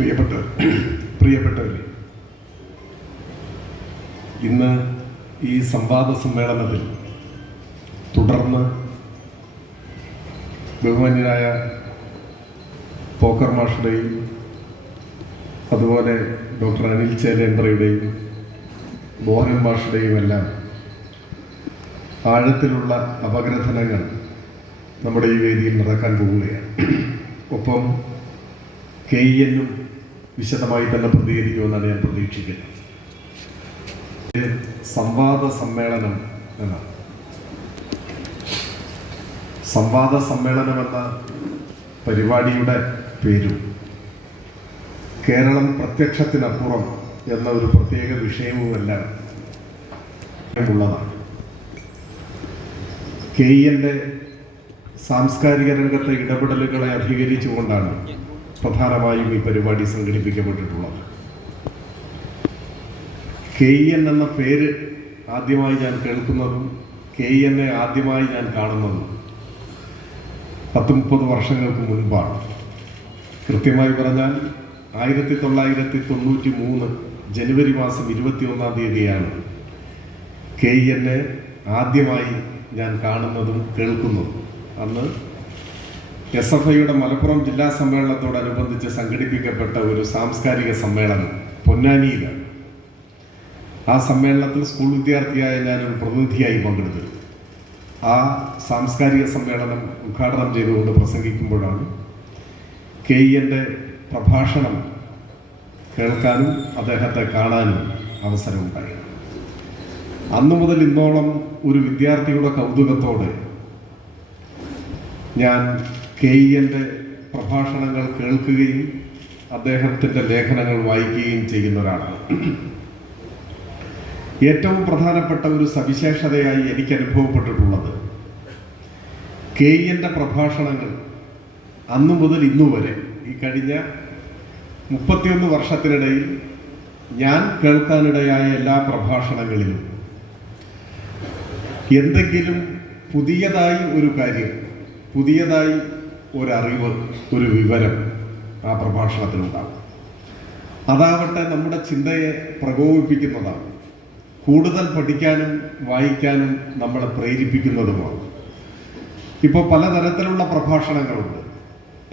പ്രിയപ്പെട്ടവരെ, ഇന്ന് ഈ സംവാദ സമ്മേളനത്തിൽ തുടർന്ന് ബഹുമാന്യനായ പോക്കർ മാഷുടെയും അതുപോലെ ഡോക്ടർ അനിൽ ചേലേമ്പ്രയുടെയും മോഹൻ മാഷുടെയും എല്ലാം ആഴത്തിലുള്ള അപഗ്രഥനങ്ങൾ നമ്മുടെ ഈ വേദിയിൽ നടക്കാൻ പോവുകയാണ്. ഒപ്പം KEN-ഉം വിശദമായി തന്നെ പ്രതികരിക്കുമെന്നാണ് ഞാൻ പ്രതീക്ഷിക്കുന്നത്. സംവാദ സമ്മേളനം എന്ന പരിപാടിയുടെ പേരും കേരളം പ്രത്യക്ഷത്തിനപ്പുറം എന്ന ഒരു പ്രത്യേക വിഷയവുമെല്ലാം ഉള്ളതാണ്. KEN-ന്റെ സാംസ്കാരിക രംഗത്തെ ഇടപെടലുകളെ അധികരിച്ചുകൊണ്ടാണ് പ്രധാനമായും ഈ പരിപാടി സംഘടിപ്പിക്കപ്പെട്ടിട്ടുള്ളത്. KEN എന്ന പേര് ആദ്യമായി ഞാൻ കേൾക്കുന്നതും KEN-നെ ആദ്യമായി ഞാൻ കാണുന്നതും 10-30 വർഷങ്ങൾക്ക് മുൻപാണ്. കൃത്യമായി പറഞ്ഞാൽ 1993 ജനുവരി മാസം 21-ാം തീയതിയാണ് KEN-നെ ആദ്യമായി ഞാൻ കാണുന്നതും കേൾക്കുന്നതും. അന്ന് SFIയുടെ മലപ്പുറം ജില്ലാ സമ്മേളനത്തോടനുബന്ധിച്ച് സംഘടിപ്പിക്കപ്പെട്ട ഒരു സാംസ്കാരിക സമ്മേളനം പൊന്നാനിയിലാണ്. ആ സമ്മേളനത്തിൽ സ്കൂൾ വിദ്യാർത്ഥിയായ ഞാനൊരു പ്രതിനിധിയായി പങ്കെടുത്തിരുന്നു. ആ സാംസ്കാരിക സമ്മേളനം ഉദ്ഘാടനം ചെയ്തുകൊണ്ട് പ്രസംഗിക്കുമ്പോഴാണ് KEN-ന്റെ പ്രഭാഷണം കേൾക്കാനും അദ്ദേഹത്തെ കാണാനും അവസരമുണ്ടായി. അന്നു മുതൽ ഇന്നോളം ഒരു വിദ്യാർത്ഥിയുടെ കൗതുകത്തോടെ ഞാൻ KEN-ന്റെ പ്രഭാഷണങ്ങൾ കേൾക്കുകയും അദ്ദേഹത്തിൻ്റെ ലേഖനങ്ങൾ വായിക്കുകയും ചെയ്യുന്ന ഒരാളാണ്. ഏറ്റവും പ്രധാനപ്പെട്ട ഒരു സവിശേഷതയായി എനിക്ക് അനുഭവപ്പെട്ടിട്ടുള്ളത് KEN-ന്റെ പ്രഭാഷണങ്ങൾ അന്നു മുതൽ ഇന്നുവരെ ഈ കഴിഞ്ഞ 31 വർഷത്തിനിടയിൽ ഞാൻ കേൾക്കാനിടയായ എല്ലാ പ്രഭാഷണങ്ങളിലും എന്തെങ്കിലും പുതിയതായി ഒരു കാര്യം, പുതിയതായി ഒരറിവ്, ഒരു വിവരം ആ പ്രഭാഷണത്തിലുണ്ടാകും. അതാവട്ടെ നമ്മുടെ ചിന്തയെ പ്രകോപിപ്പിക്കുന്നതാണ്, കൂടുതൽ പഠിക്കാനും വായിക്കാനും നമ്മളെ പ്രേരിപ്പിക്കുന്നതുമാണ്. ഇപ്പോൾ പലതരത്തിലുള്ള പ്രഭാഷണങ്ങളുണ്ട്,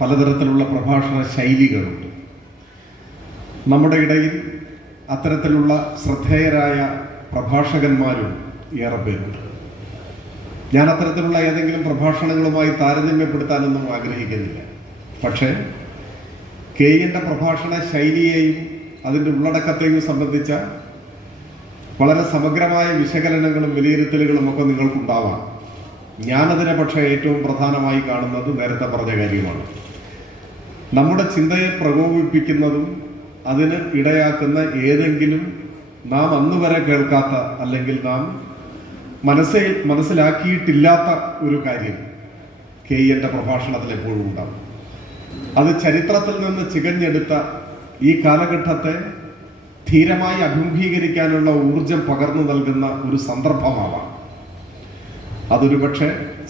പലതരത്തിലുള്ള പ്രഭാഷണ ശൈലികളുണ്ട്. നമ്മുടെ ഇടയിൽ അത്തരത്തിലുള്ള ശ്രദ്ധേയരായ പ്രഭാഷകന്മാരും ഏറെ പേരുണ്ട്. ഞാൻ അത്തരത്തിലുള്ള ഏതെങ്കിലും പ്രഭാഷണങ്ങളുമായി താരതമ്യപ്പെടുത്താനൊന്നും ആഗ്രഹിക്കുന്നില്ല. പക്ഷേ KEN-ന്റെ പ്രഭാഷണ ശൈലിയെയും അതിൻ്റെ ഉള്ളടക്കത്തെയും സംബന്ധിച്ച വളരെ സമഗ്രമായ വിശകലനങ്ങളും വിലയിരുത്തലുകളും ഒക്കെ നിങ്ങൾക്കുണ്ടാവാം. ഞാനതിനെ പക്ഷേ ഏറ്റവും പ്രധാനമായി കാണുന്നത് നേരത്തെ പറഞ്ഞ കാര്യമാണ്. നമ്മുടെ ചിന്തയെ പ്രകോപിപ്പിക്കുന്നതും അതിന് ഇടയാക്കുന്ന ഏതെങ്കിലും നാം അന്നുവരെ കേൾക്കാത്ത അല്ലെങ്കിൽ നാം മനസ്സിലാക്കിയിട്ടില്ലാത്ത ഒരു കാര്യം KEN-ന്റെ പ്രഭാഷണത്തിൽ എപ്പോഴും ഉണ്ടാകും. അത് ചരിത്രത്തിൽ നിന്ന് ചികഞ്ഞെടുത്ത ഈ കാലഘട്ടത്തെ ധീരമായി അഭിമുഖീകരിക്കാനുള്ള ഊർജം പകർന്നു നൽകുന്ന ഒരു സന്ദർഭമാവാം. അതൊരു പക്ഷേ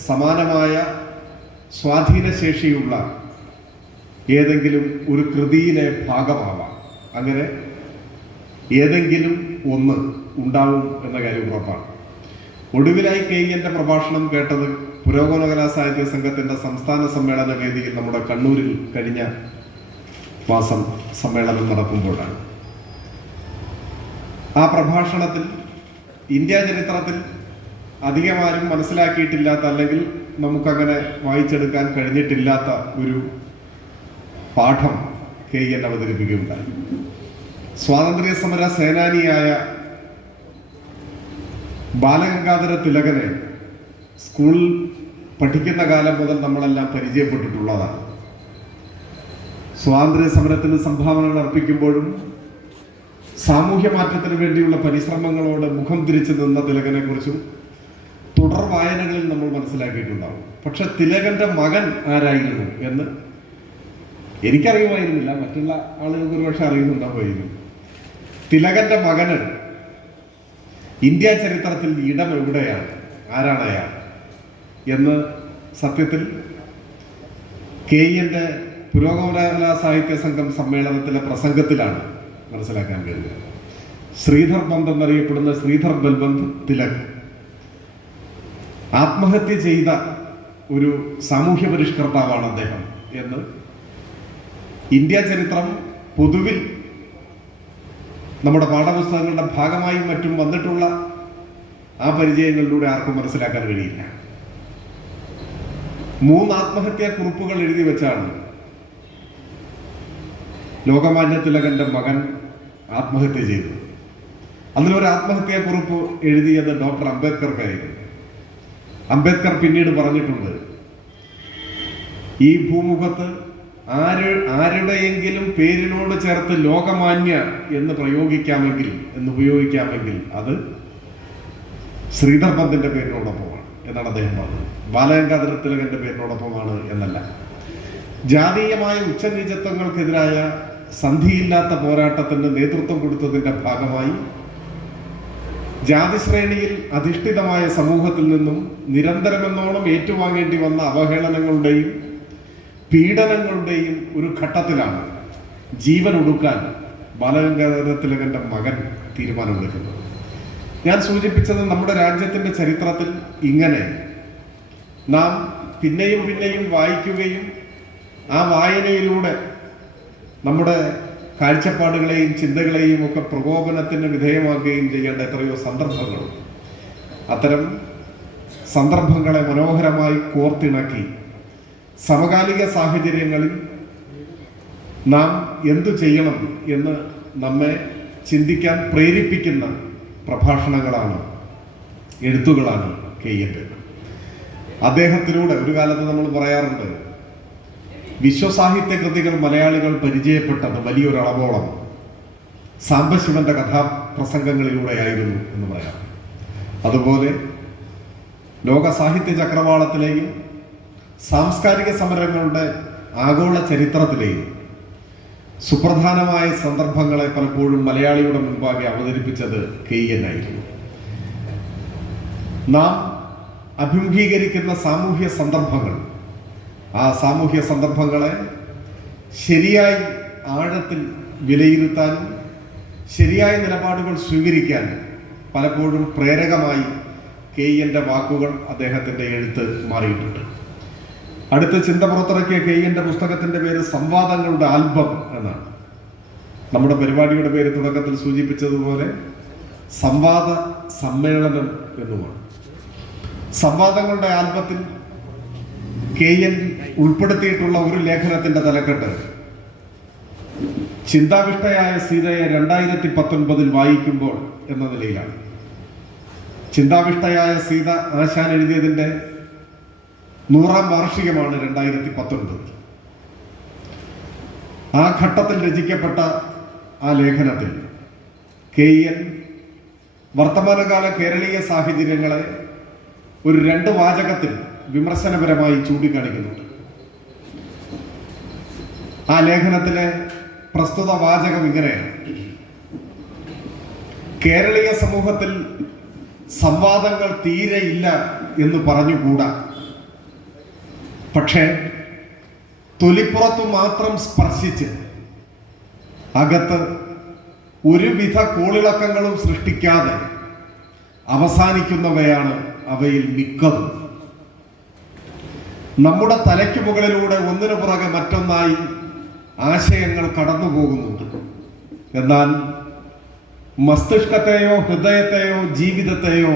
സമാനമായ സ്വാധീനശേഷിയുള്ള ഏതെങ്കിലും ഒരു കൃതിയിലെ ഭാഗമാവാം. അങ്ങനെ ഏതെങ്കിലും ഒന്ന് ഉണ്ടാവും എന്ന കാര്യം ഉറപ്പാണ്. ഒടുവിലായി KEN-ന്റെ പ്രഭാഷണം കേട്ടത് പുരോഗമന കലാസാഹിത്യ സംഘത്തിൻ്റെ സംസ്ഥാന സമ്മേളന വേദിയിൽ നമ്മുടെ കണ്ണൂരിൽ കഴിഞ്ഞ മാസം സമ്മേളനം നടക്കുമ്പോഴാണ്. ആ പ്രഭാഷണത്തിൽ ഇന്ത്യ ചരിത്രത്തിൽ അധികമാരും മനസ്സിലാക്കിയിട്ടില്ലാത്ത അല്ലെങ്കിൽ നമുക്കങ്ങനെ വായിച്ചെടുക്കാൻ കഴിഞ്ഞിട്ടില്ലാത്ത ഒരു പാഠം KEN അവതരിപ്പിക്കുകയുണ്ടായി. സ്വാതന്ത്ര്യ സമര സേനാനിയായ ബാലഗംഗാധര തിലകനെ സ്കൂളിൽ പഠിക്കുന്ന കാലം മുതൽ നമ്മളെല്ലാം പരിചയപ്പെട്ടിട്ടുള്ളതാണ്. സ്വാതന്ത്ര്യ സമരത്തിന് സംഭാവനകൾ അർപ്പിക്കുമ്പോഴും സാമൂഹ്യ മാറ്റത്തിന് വേണ്ടിയുള്ള പരിശ്രമങ്ങളോട് മുഖം തിരിച്ചു നിന്ന തിലകനെ കുറിച്ചും തുടർ വായനകളിൽ നമ്മൾ മനസ്സിലാക്കിയിട്ടുണ്ടാവും. പക്ഷെ തിലകന്റെ മകൻ ആരായിരുന്നു എന്ന് എനിക്കറിയുമായിരുന്നില്ല, മറ്റുള്ള ആളുകൾക്ക് ഒരുപക്ഷെ അറിയുന്നുണ്ടാവുമായിരുന്നു. തിലകന്റെ മകന് ഇന്ത്യ ചരിത്രത്തിൽ ഇടം എവിടെയാണ്, ആരാണ് അയാൾ എന്ന് സത്യത്തിൽ KEN-ന്റെ പുരോഗമന സാഹിത്യ സംഘം സമ്മേളനത്തിലെ പ്രസംഗത്തിലാണ് മനസ്സിലാക്കാൻ കഴിയുക. ശ്രീധർ പന്ത് എന്നറിയപ്പെടുന്ന ശ്രീധർ ബൽവന്ത് തിലക് ആത്മഹത്യ ചെയ്ത ഒരു സാമൂഹ്യ പരിഷ്കർത്താവാണ് അദ്ദേഹം എന്ന് ഇന്ത്യ ചരിത്രം പൊതുവിൽ നമ്മുടെ പാഠപുസ്തകങ്ങളുടെ ഭാഗമായും മറ്റും വന്നിട്ടുള്ള ആ പരിചയങ്ങളിലൂടെ ആർക്കും മനസ്സിലാക്കാൻ കഴിയില്ല. 3 ആത്മഹത്യാ കുറിപ്പുകൾ എഴുതി വെച്ചാണ് ലോകമാന്യ തിലകന്റെ മകൻ ആത്മഹത്യ ചെയ്തത്. അതിലൊരു ആത്മഹത്യാ കുറിപ്പ് എഴുതിയത് ഡോക്ടർ അംബേദ്കർക്കായിരുന്നു. അംബേദ്കർ പിന്നീട് പറഞ്ഞിട്ടുണ്ട്, ഈ ഭൂമുഖത്ത് ആരുടെയെങ്കിലും പേരിനോട് ചേർത്ത് ലോകമാന്യ എന്ന് ഉപയോഗിക്കാമെങ്കിൽ അത് ശ്രീധർ പന്തിന്റെ പേരിനോടൊപ്പമാണ് എന്നാണ് അദ്ദേഹം പറഞ്ഞത്. ബാലഗംഗാധര തിലകന്റെ പേരിനോടൊപ്പമാണ് എന്നല്ല. ജാതീയമായ ഉച്ചനീചത്വങ്ങൾക്കെതിരായ സന്ധിയില്ലാത്ത പോരാട്ടത്തിന് നേതൃത്വം കൊടുത്തതിന്റെ ഭാഗമായി ജാതിശ്രേണിയിൽ അധിഷ്ഠിതമായ സമൂഹത്തിൽ നിന്നും നിരന്തരമെന്നോണം ഏറ്റുവാങ്ങേണ്ടി വന്ന അവഹേളനങ്ങളുടെയും പീഡനങ്ങളുടെയും ഒരു ഘട്ടത്തിലാണ് ജീവൻ ഒടുക്കാൻ ബാലഗംഗാധര തിലകന്റെ മകൻ തീരുമാനമെടുക്കുന്നത്. ഞാൻ സൂചിപ്പിച്ചത് നമ്മുടെ രാജ്യത്തിന്റെ ചരിത്രത്തിൽ ഇങ്ങനെ നാം പിന്നെയും പിന്നെയും വായിക്കുകയും ആ വായനയിലൂടെ നമ്മുടെ കാഴ്ചപ്പാടുകളെയും ചിന്തകളെയും ഒക്കെ പ്രകോപനത്തിന് വിധേയമാക്കുകയും ചെയ്യേണ്ട എത്രയോ സന്ദർഭങ്ങളും. അത്തരം സന്ദർഭങ്ങളെ മനോഹരമായി കോർത്തിണക്കി സമകാലിക സാഹചര്യങ്ങളിൽ നാം എന്തു ചെയ്യണം എന്ന് നമ്മെ ചിന്തിക്കാൻ പ്രേരിപ്പിക്കുന്ന പ്രഭാഷണങ്ങളാണ്, എഴുത്തുകളാണ് കെയ്യൻ്റെ. അദ്ദേഹത്തിലൂടെ ഒരു കാലത്ത് നമ്മൾ പറയാറുണ്ട്, വിശ്വസാഹിത്യ കൃതികൾ മലയാളികൾ പരിചയപ്പെട്ടത് വലിയൊരളവോളം സാംബശിവന്റെ കഥാപ്രസംഗങ്ങളിലൂടെയായിരുന്നു എന്ന് പറയാം. അതുപോലെ ലോക സാഹിത്യ ചക്രവാളത്തിലെയും സാംസ്കാരിക സമരങ്ങളുടെ ആഗോള ചരിത്രത്തിലെയും സുപ്രധാനമായ സന്ദർഭങ്ങളെ പലപ്പോഴും മലയാളിയുടെ മുൻപാകെ അവതരിപ്പിച്ചത് കെയ്യൻ ആയിരുന്നു. നാം അഭിമുഖീകരിക്കുന്ന സാമൂഹ്യ സന്ദർഭങ്ങൾ, ആ സാമൂഹ്യ സന്ദർഭങ്ങളെ ശരിയായി ആഴത്തിൽ വിലയിരുത്താനും ശരിയായ നിലപാടുകൾ സ്വീകരിക്കാൻ പലപ്പോഴും പ്രേരകമായി കെയ്യൻ്റെ വാക്കുകൾ, അദ്ദേഹത്തിൻ്റെ എഴുത്ത് മാറിയിട്ടുണ്ട്. അടുത്ത ചിന്ത പുറത്തിറക്കിയ കെയ്യൻ്റെ പുസ്തകത്തിൻ്റെ പേര് സംവാദങ്ങളുടെ ആൽബം എന്നാണ്. നമ്മുടെ പരിപാടിയുടെ പേര് തുടക്കത്തിൽ സൂചിപ്പിച്ചതുപോലെ സംവാദ സമ്മേളനം എന്നുമാണ്. സംവാദങ്ങളുടെ ആൽബത്തിൽ കെയ്യൻ ഉൾപ്പെടുത്തിയിട്ടുള്ള ഒരു ലേഖനത്തിന്റെ തലക്കെട്ട് ചിന്താവിഷ്ടയായ സീതയെ 2019 വായിക്കുമ്പോൾ എന്ന നിലയിലാണ്. ചിന്താവിഷ്ടയായ സീത ആശാൻ എഴുതിയതിന്റെ 100ാം വാർഷികമാണ് 2019. ആ ഘട്ടത്തിൽ രചിക്കപ്പെട്ട ആ ലേഖനത്തിൽ കെയ്യൻ വർത്തമാനകാല കേരളീയ സാഹചര്യങ്ങളെ ഒരു 2 വാചകത്തിൽ വിമർശനപരമായി ചൂണ്ടിക്കാണിക്കുന്നുണ്ട്. ആ ലേഖനത്തിലെ പ്രസ്തുത വാചകം ഇങ്ങനെയാണ്: കേരളീയ സമൂഹത്തിൽ സംവാദങ്ങൾ തീരെയില്ല എന്ന് പറഞ്ഞുകൂടാ, പക്ഷേ തൊലിപ്പുറത്തു മാത്രം സ്പർശിച്ച് അകത്ത് ഒരുവിധ കോളിളക്കങ്ങളും സൃഷ്ടിക്കാതെ അവസാനിക്കുന്നവയാണ് അവയിൽ മിക്കതും. നമ്മുടെ തലയ്ക്ക് മുകളിലൂടെ ഒന്നിനു പുറകെ മറ്റൊന്നായി ആശയങ്ങൾ കടന്നു പോകുന്നുണ്ട്. എന്നാൽ മസ്തിഷ്കത്തെയോ ഹൃദയത്തെയോ ജീവിതത്തെയോ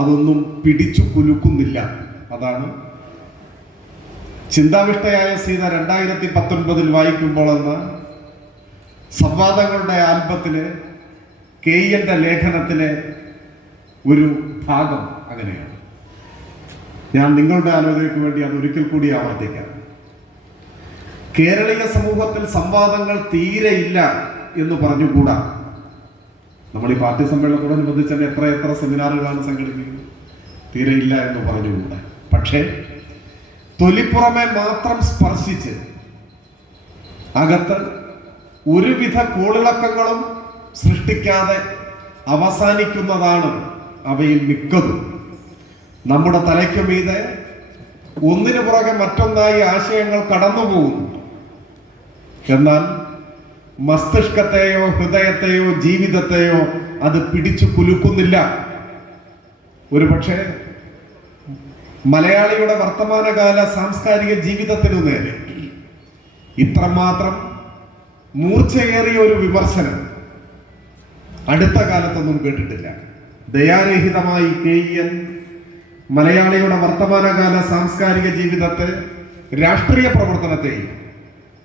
അതൊന്നും പിടിച്ചു കുലുക്കുന്നില്ല. അതാണ് ചിന്താവിഷ്ടയായ സീത 2019 വായിക്കുമ്പോൾ എന്ന സംവാദങ്ങളുടെ ആൽബത്തിലെ കെയ്യന്റെ ലേഖനത്തിലെ ഒരു ഭാഗം അങ്ങനെയാണ്. ഞാൻ നിങ്ങളുടെ ആലോചനയ്ക്ക് വേണ്ടി അത് ഒരിക്കൽ കൂടി ആവർത്തിക്കാം. കേരളീയ സമൂഹത്തിൽ സംവാദങ്ങൾ തീരെയില്ല എന്ന് പറഞ്ഞുകൂടാ. നമ്മൾ ഈ പാർട്ടി സമ്മേളനത്തോടനുബന്ധിച്ച് തന്നെ എത്ര സെമിനാറുകളാണ് സംഘടിപ്പിക്കുന്നത്. തീരെയില്ല എന്ന് പറഞ്ഞുകൂടാ, പക്ഷേ തൊലിപ്പുറമെ മാത്രം സ്പർശിച്ച് അകത്ത് ഒരുവിധ കോളിളക്കങ്ങളും സൃഷ്ടിക്കാതെ അവസാനിക്കുന്നതാണ് അവയിൽ മിക്കതും. നമ്മുടെ തലയ്ക്ക് മീതെ ഒന്നിനു പുറകെ മറ്റൊന്നായി ആശയങ്ങൾ കടന്നു പോകുന്നു. എന്നാൽ മസ്തിഷ്കത്തെയോ ഹൃദയത്തെയോ ജീവിതത്തെയോ അത് പിടിച്ചു കുലുക്കുന്നില്ല. ഒരുപക്ഷെ മലയാളിയുടെ വർത്തമാനകാല സാംസ്കാരിക ജീവിതത്തിനു നേരെ ഇത്രമാത്രം മൂർച്ചയേറിയ ഒരു വിമർശനം അടുത്ത കാലത്തൊന്നും കേട്ടിട്ടില്ല. ദയാരഹിതമായി KEN മലയാളിയുടെ വർത്തമാനകാല സാംസ്കാരിക ജീവിതത്തെ, രാഷ്ട്രീയ പ്രവർത്തനത്തെയും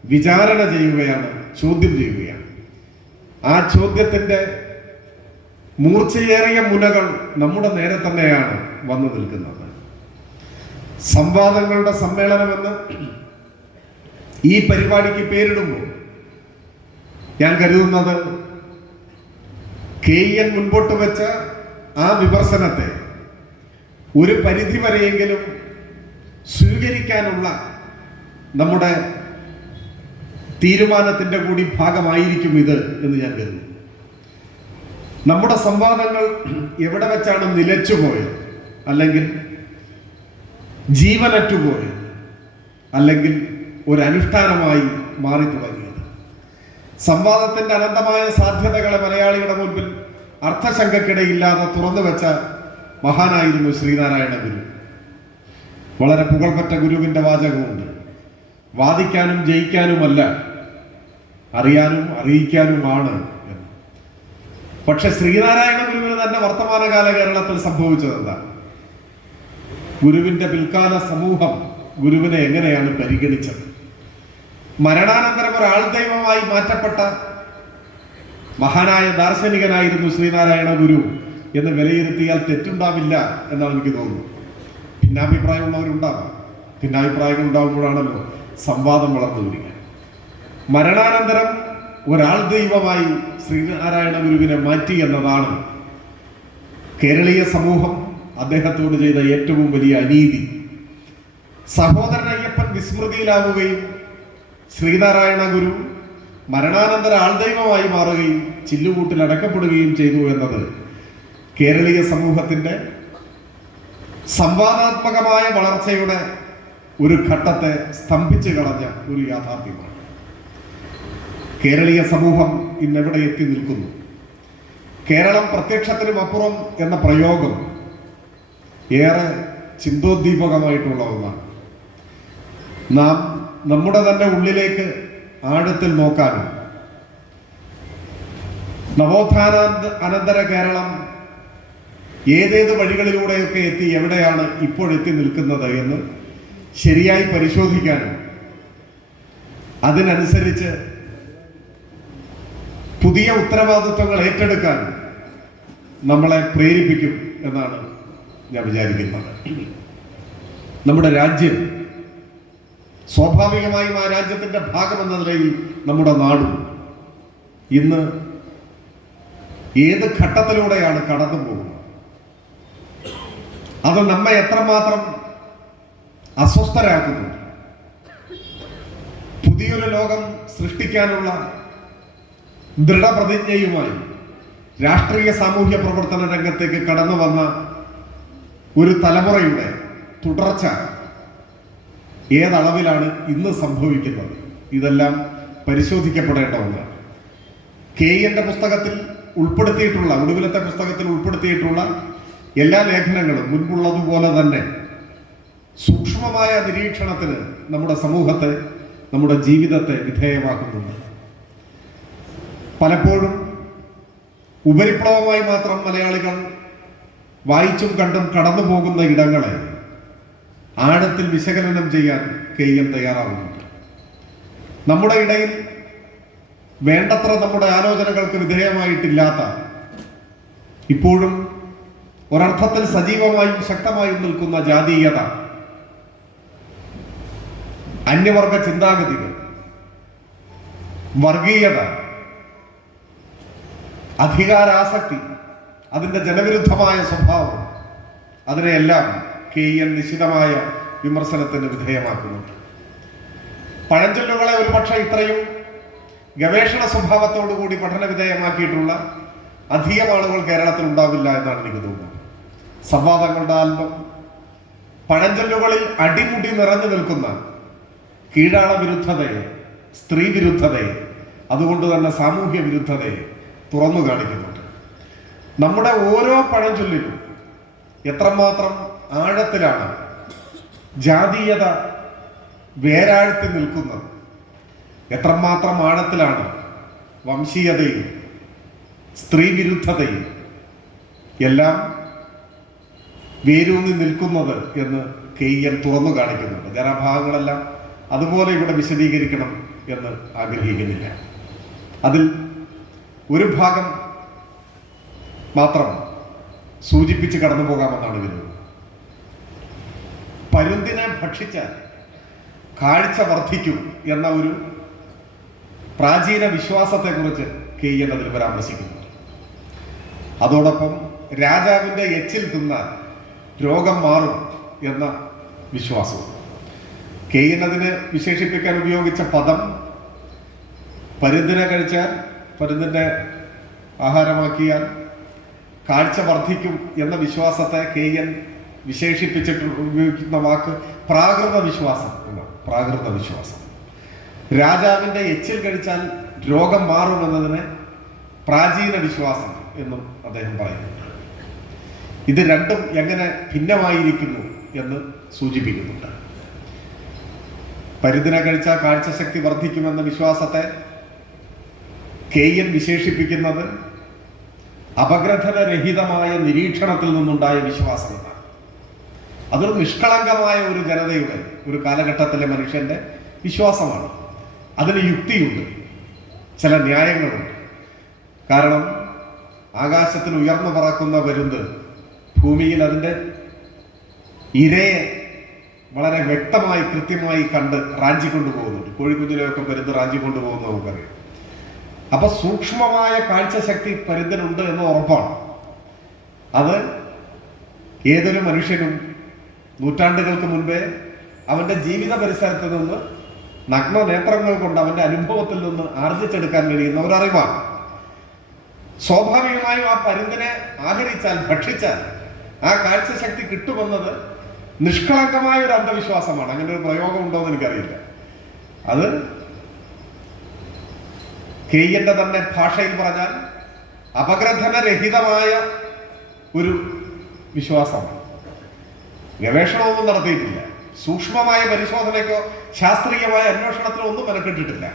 വിചാരണ ചെയ്യുകയാണ്, ചോദ്യം ചെയ്യുകയാണ്. ആ ചോദ്യത്തിന്റെ മൂർച്ചയേറിയ മുനകൾ നമ്മുടെ നേരെ തന്നെയാണ് വന്നു നിൽക്കുന്നത്. സംവാദങ്ങളുടെ സമ്മേളനമെന്ന് ഈ പരിപാടിക്ക് പേരിടുമ്പോൾ ഞാൻ കരുതുന്നത് KEN മുൻപോട്ട് വെച്ച ആ വിമർശനത്തെ ഒരു പരിധി വരെയെങ്കിലും സ്വീകരിക്കാനുള്ള നമ്മുടെ തീരുമാനത്തിന്റെ കൂടി ഭാഗമായിരിക്കും ഇത് എന്ന് ഞാൻ കരുതുന്നു. നമ്മുടെ സംവാദങ്ങൾ എവിടെ വെച്ചാണ് നിലച്ചുപോയത്, അല്ലെങ്കിൽ ജീവനറ്റുപോയത്, അല്ലെങ്കിൽ ഒരു അനുഷ്ഠാനമായി മാറി തുടങ്ങിയത്? സംവാദത്തിന്റെ അനന്തമായ സാധ്യതകളെ മലയാളികളുടെ മുൻപിൽ അർത്ഥശങ്കക്കിടയില്ലാതെ തുറന്നു വെച്ച മഹാനായിരുന്നു ശ്രീനാരായണ ഗുരു. വളരെ പുകൾപെറ്റ ഗുരുവിന്റെ വാചകമുണ്ട്: വാദിക്കാനും ജയിക്കാനുമല്ല, അറിയാനും അറിയിക്കാനുമാണ് എന്ന്. പക്ഷെ ശ്രീനാരായണ ഗുരുവിന് തന്നെ വർത്തമാനകാല കേരളത്തിൽ സംഭവിച്ചത് എന്താണ്? ഗുരുവിന്റെ പിൽക്കാല സമൂഹം ഗുരുവിനെ എങ്ങനെയാണ് പരിഗണിച്ചത്? മരണാനന്തരം ഒരാൾ ദൈവമായി മാറ്റപ്പെട്ട മഹാനായ ദാർശനികനായിരുന്നു ശ്രീനാരായണ ഗുരു എന്ന് വിലയിരുത്തിയാൽ തെറ്റുണ്ടാവില്ല എന്നാണ് എനിക്ക് തോന്നുന്നത്. ഭിന്നാഭിപ്രായമുള്ളവരുണ്ടാവാം. ഭിന്നാഭിപ്രായങ്ങൾ ഉണ്ടാകുമ്പോഴാണല്ലോ സംവാദം വളർന്നു വരിക. മരണാനന്തരം ഒരാൾ ദൈവമായി ശ്രീനാരായണ ഗുരുവിനെ മാറ്റി എന്നതാണ് കേരളീയ സമൂഹം അദ്ദേഹത്തോട് ചെയ്ത ഏറ്റവും വലിയ അനീതി. സഹോദരൻ അയ്യപ്പൻ വിസ്മൃതിയിലാവുകയും ശ്രീനാരായണ ഗുരു മരണാനന്തര ആൾദൈവമായി മാറുകയും ചില്ലുകൂട്ടിൽ അടക്കപ്പെടുകയും ചെയ്തു എന്നത് കേരളീയ സമൂഹത്തിന്റെ സംവാദാത്മകമായ വളർച്ചയുടെ ഒരു ഘട്ടത്തെ സ്തംഭിച്ചു കളഞ്ഞ ഒരു യാഥാർത്ഥ്യമാണ്. കേരളീയ സമൂഹം ഇന്നെവിടെ എത്തി നിൽക്കുന്നു? കേരളം പ്രത്യക്ഷത്തിനും അപ്പുറം എന്ന പ്രയോഗം ഏറെ ചിന്തോദ്ദീപകമായിട്ടുള്ള ഒന്നാണ്. നാം നമ്മുടെ തന്നെ ഉള്ളിലേക്ക് ആഴത്തിൽ നോക്കാനും നവോത്ഥാന അനന്തര കേരളം ഏതേത് വഴികളിലൂടെയൊക്കെ എത്തി എവിടെയാണ് ഇപ്പോഴെത്തി നിൽക്കുന്നത് എന്ന് ശരിയായി പരിശോധിക്കാനും അതിനനുസരിച്ച് പുതിയ ഉത്തരവാദിത്വങ്ങൾ ഏറ്റെടുക്കാൻ നമ്മളെ പ്രേരിപ്പിക്കും എന്നാണ് ഞാൻ വിചാരിക്കുന്നത്. നമ്മുടെ രാജ്യം സ്വാഭാവികമായും ആ രാജ്യത്തിന്റെ ഭാഗമെന്ന നിലയിൽ നമ്മുടെ നാടും ഇന്ന് ഏത് ഘട്ടത്തിലൂടെയാണ് കടന്നു പോകുന്നത്? അത് നമ്മെ എത്രമാത്രം അസ്വസ്ഥരാക്കുന്നു? പുതിയൊരു ലോകം സൃഷ്ടിക്കാനുള്ള ദൃഢപ്രതിജ്ഞയുമായി രാഷ്ട്രീയ സാമൂഹ്യ പ്രവർത്തന രംഗത്തേക്ക് കടന്നു വന്ന ഒരു തലമുറയുടെ തുടർച്ച ഏതളവിലാണ് ഇന്ന് സംഭവിക്കുന്നത്? ഇതെല്ലാം പരിശോധിക്കപ്പെടേണ്ട ഒന്നാണ്. KENന്റെ പുസ്തകത്തിൽ ഉൾപ്പെടുത്തിയിട്ടുള്ള, ഒടുവിലത്തെ പുസ്തകത്തിൽ ഉൾപ്പെടുത്തിയിട്ടുള്ള എല്ലാ ലേഖനങ്ങളും മുൻപുള്ളതുപോലെ തന്നെ സൂക്ഷ്മമായ നിരീക്ഷണത്തിന് നമ്മുടെ സമൂഹത്തെ, നമ്മുടെ ജീവിതത്തെ വിധേയമാക്കുന്നുണ്ട്. പലപ്പോഴും ഉപരിപ്ലവമായി മാത്രം മലയാളികൾ വായിച്ചും കണ്ടും കടന്നു പോകുന്ന ഇടങ്ങളെ ആഴത്തിൽ വിശകലനം ചെയ്യാൻ KEN തയ്യാറാവുന്നുണ്ട്. നമ്മുടെ ഇടയിൽ വേണ്ടത്ര നമ്മുടെ ആലോചനകൾക്ക് വിധേയമായിട്ടില്ലാത്ത, ഇപ്പോഴും ഒരർത്ഥത്തിൽ സജീവമായും ശക്തമായും നിൽക്കുന്ന ജാതീയത, അന്യവർഗ ചിന്താഗതികൾ, വർഗീയത, അധികാരാസക്തി, അതിൻ്റെ ജനവിരുദ്ധമായ സ്വഭാവം, അതിനെയെല്ലാം KEN നിശിതമായ വിമർശനത്തിന് വിധേയമാക്കുന്നുണ്ട്. പഴഞ്ചൊല്ലുകളെ ഒരുപക്ഷെ ഇത്രയും ഗവേഷണ സ്വഭാവത്തോടുകൂടി പഠന വിധേയമാക്കിയിട്ടുള്ള അധികം ആളുകൾ കേരളത്തിൽ ഉണ്ടാവില്ല എന്നാണ് എനിക്ക് തോന്നുന്നത്. സംവാദങ്ങളുടെ ആൽബം പഴഞ്ചൊല്ലുകളിൽ അടിമുടി നിറഞ്ഞു നിൽക്കുന്ന കീഴാള വിരുദ്ധതയെ, സ്ത്രീ വിരുദ്ധതയെ, അതുകൊണ്ട് തന്നെ സാമൂഹ്യ വിരുദ്ധതയെ തുറന്നു കാണിക്കുന്നുണ്ട്. നമ്മുടെ ഓരോ പഴഞ്ചൊല്ലിലും എത്രമാത്രം ആഴത്തിലാണ് ജാതീയത വേരാഴ്ത്തി നിൽക്കുന്നത്, എത്രമാത്രം ആഴത്തിലാണ് വംശീയതയും സ്ത്രീ വിരുദ്ധതയും എല്ലാം വേരൂന്നി നിൽക്കുന്നത് എന്ന് കെയ്യൻ തുറന്നു കാണിക്കുന്നുണ്ട്. ഞാൻ ആ ഭാഗങ്ങളെല്ലാം അതുപോലെ ഇവിടെ വിശദീകരിക്കണം എന്ന് ആഗ്രഹിക്കുന്നില്ല. അതിൽ ഒരു ഭാഗം മാത്രം സൂചിപ്പിച്ച് കടന്നു പോകാമെന്നാണ് വരുന്നത്. പരുന്തിനെ ഭക്ഷിച്ചാൽ കാഴ്ച വർദ്ധിക്കും എന്ന ഒരു പ്രാചീന വിശ്വാസത്തെക്കുറിച്ച് കെയ്യൻ അതിൽ പരാമർശിക്കുന്നു. അതോടൊപ്പം രാജാവിൻ്റെ എച്ചിൽ തിന്നാൽ രോഗം മാറും എന്ന വിശ്വാസവും. കെയ്യൻ അതിന് വിശേഷിപ്പിക്കാൻ ഉപയോഗിച്ച പദം പരുന്തിനെ കഴിച്ചാൽ, പരുന്തിൻ്റെ ആഹാരമാക്കിയാൽ കാഴ്ച വർദ്ധിക്കും എന്ന വിശ്വാസത്തെ കെയ്യൻ വിശേഷിപ്പിച്ചിട്ട് ഉപയോഗിക്കുന്ന വാക്ക് പ്രാകൃത വിശ്വാസം എന്നാണ്. പ്രാകൃത വിശ്വാസം. രാജാവിൻ്റെ എച്ചിൽ കഴിച്ചാൽ രോഗം മാറുമെന്നതിനെ പ്രാചീന വിശ്വാസം എന്നും അദ്ദേഹം പറയുന്നുണ്ട്. ഇത് രണ്ടും എങ്ങനെ ഭിന്നമായിരിക്കുന്നു എന്ന് സൂചിപ്പിക്കുന്നുണ്ട്. പരുന്തിനെ കഴിച്ചാൽ കാഴ്ചശക്തി വർദ്ധിക്കുമെന്ന വിശ്വാസത്തെ കെയ്യൻ വിശേഷിപ്പിക്കുന്നത് അപഗ്രഥനരഹിതമായ നിരീക്ഷണത്തിൽ നിന്നുണ്ടായ വിശ്വാസമാണ്. അതൊരു നിഷ്കളങ്കമായ ഒരു ജനതയുടെ, ഒരു കാലഘട്ടത്തിലെ മനുഷ്യന്റെ വിശ്വാസമാണ്. അതിന് യുക്തിയുണ്ട്, ചില ന്യായങ്ങളുണ്ട്. കാരണം ആകാശത്തിൽ ഉയർന്നു പറക്കുന്ന പരുന്ത് ഭൂമിയിൽ അതിൻ്റെ ഇരയെ വളരെ വ്യക്തമായി കൃത്യമായി കണ്ട് റാഞ്ചിക്കൊണ്ടു പോകുന്നുണ്ട്. കോഴിക്കുഞ്ഞിലെയൊക്കെ പരുന്ത് റാഞ്ചിക്കൊണ്ടു പോകുന്നത് നമുക്കറിയാം. അപ്പൊ സൂക്ഷ്മമായ കാഴ്ചശക്തി പരുന്തിനുണ്ട് എന്ന് ഉറപ്പാണ്. അത് ഏതൊരു മനുഷ്യനും നൂറ്റാണ്ടുകൾക്ക് മുൻപേ അവന്റെ ജീവിത പരിസരത്ത് നിന്ന് നഗ്ന നേത്രങ്ങൾ കൊണ്ട് അവന്റെ അനുഭവത്തിൽ നിന്ന് ആർജിച്ചെടുക്കാൻ കഴിയുന്ന ഒരറിവാണ്. സ്വാഭാവികമായും ആ പരുന്തിനെ ആഹരിച്ചാൽ, ഭക്ഷിച്ചാൽ ആ കാഴ്ചശക്തി കിട്ടുമെന്നത് നിഷ്കളങ്കമായ ഒരു അന്ധവിശ്വാസമാണ്. അങ്ങനെ ഒരു പ്രയോഗം ഉണ്ടോ എന്ന് എനിക്കറിയില്ല. അത് കെയ്യന്റെ തന്നെ ഭാഷയിൽ പറഞ്ഞാൽ അപഗ്രഥനരഹിതമായ ഒരു വിശ്വാസമാണ്. ഗവേഷണമൊന്നും നടത്തിയിട്ടില്ല, സൂക്ഷ്മമായ പരിശോധനയ്ക്കോ ശാസ്ത്രീയമായ അന്വേഷണത്തിനോ ഒന്നും മെനക്കെട്ടിട്ടില്ല.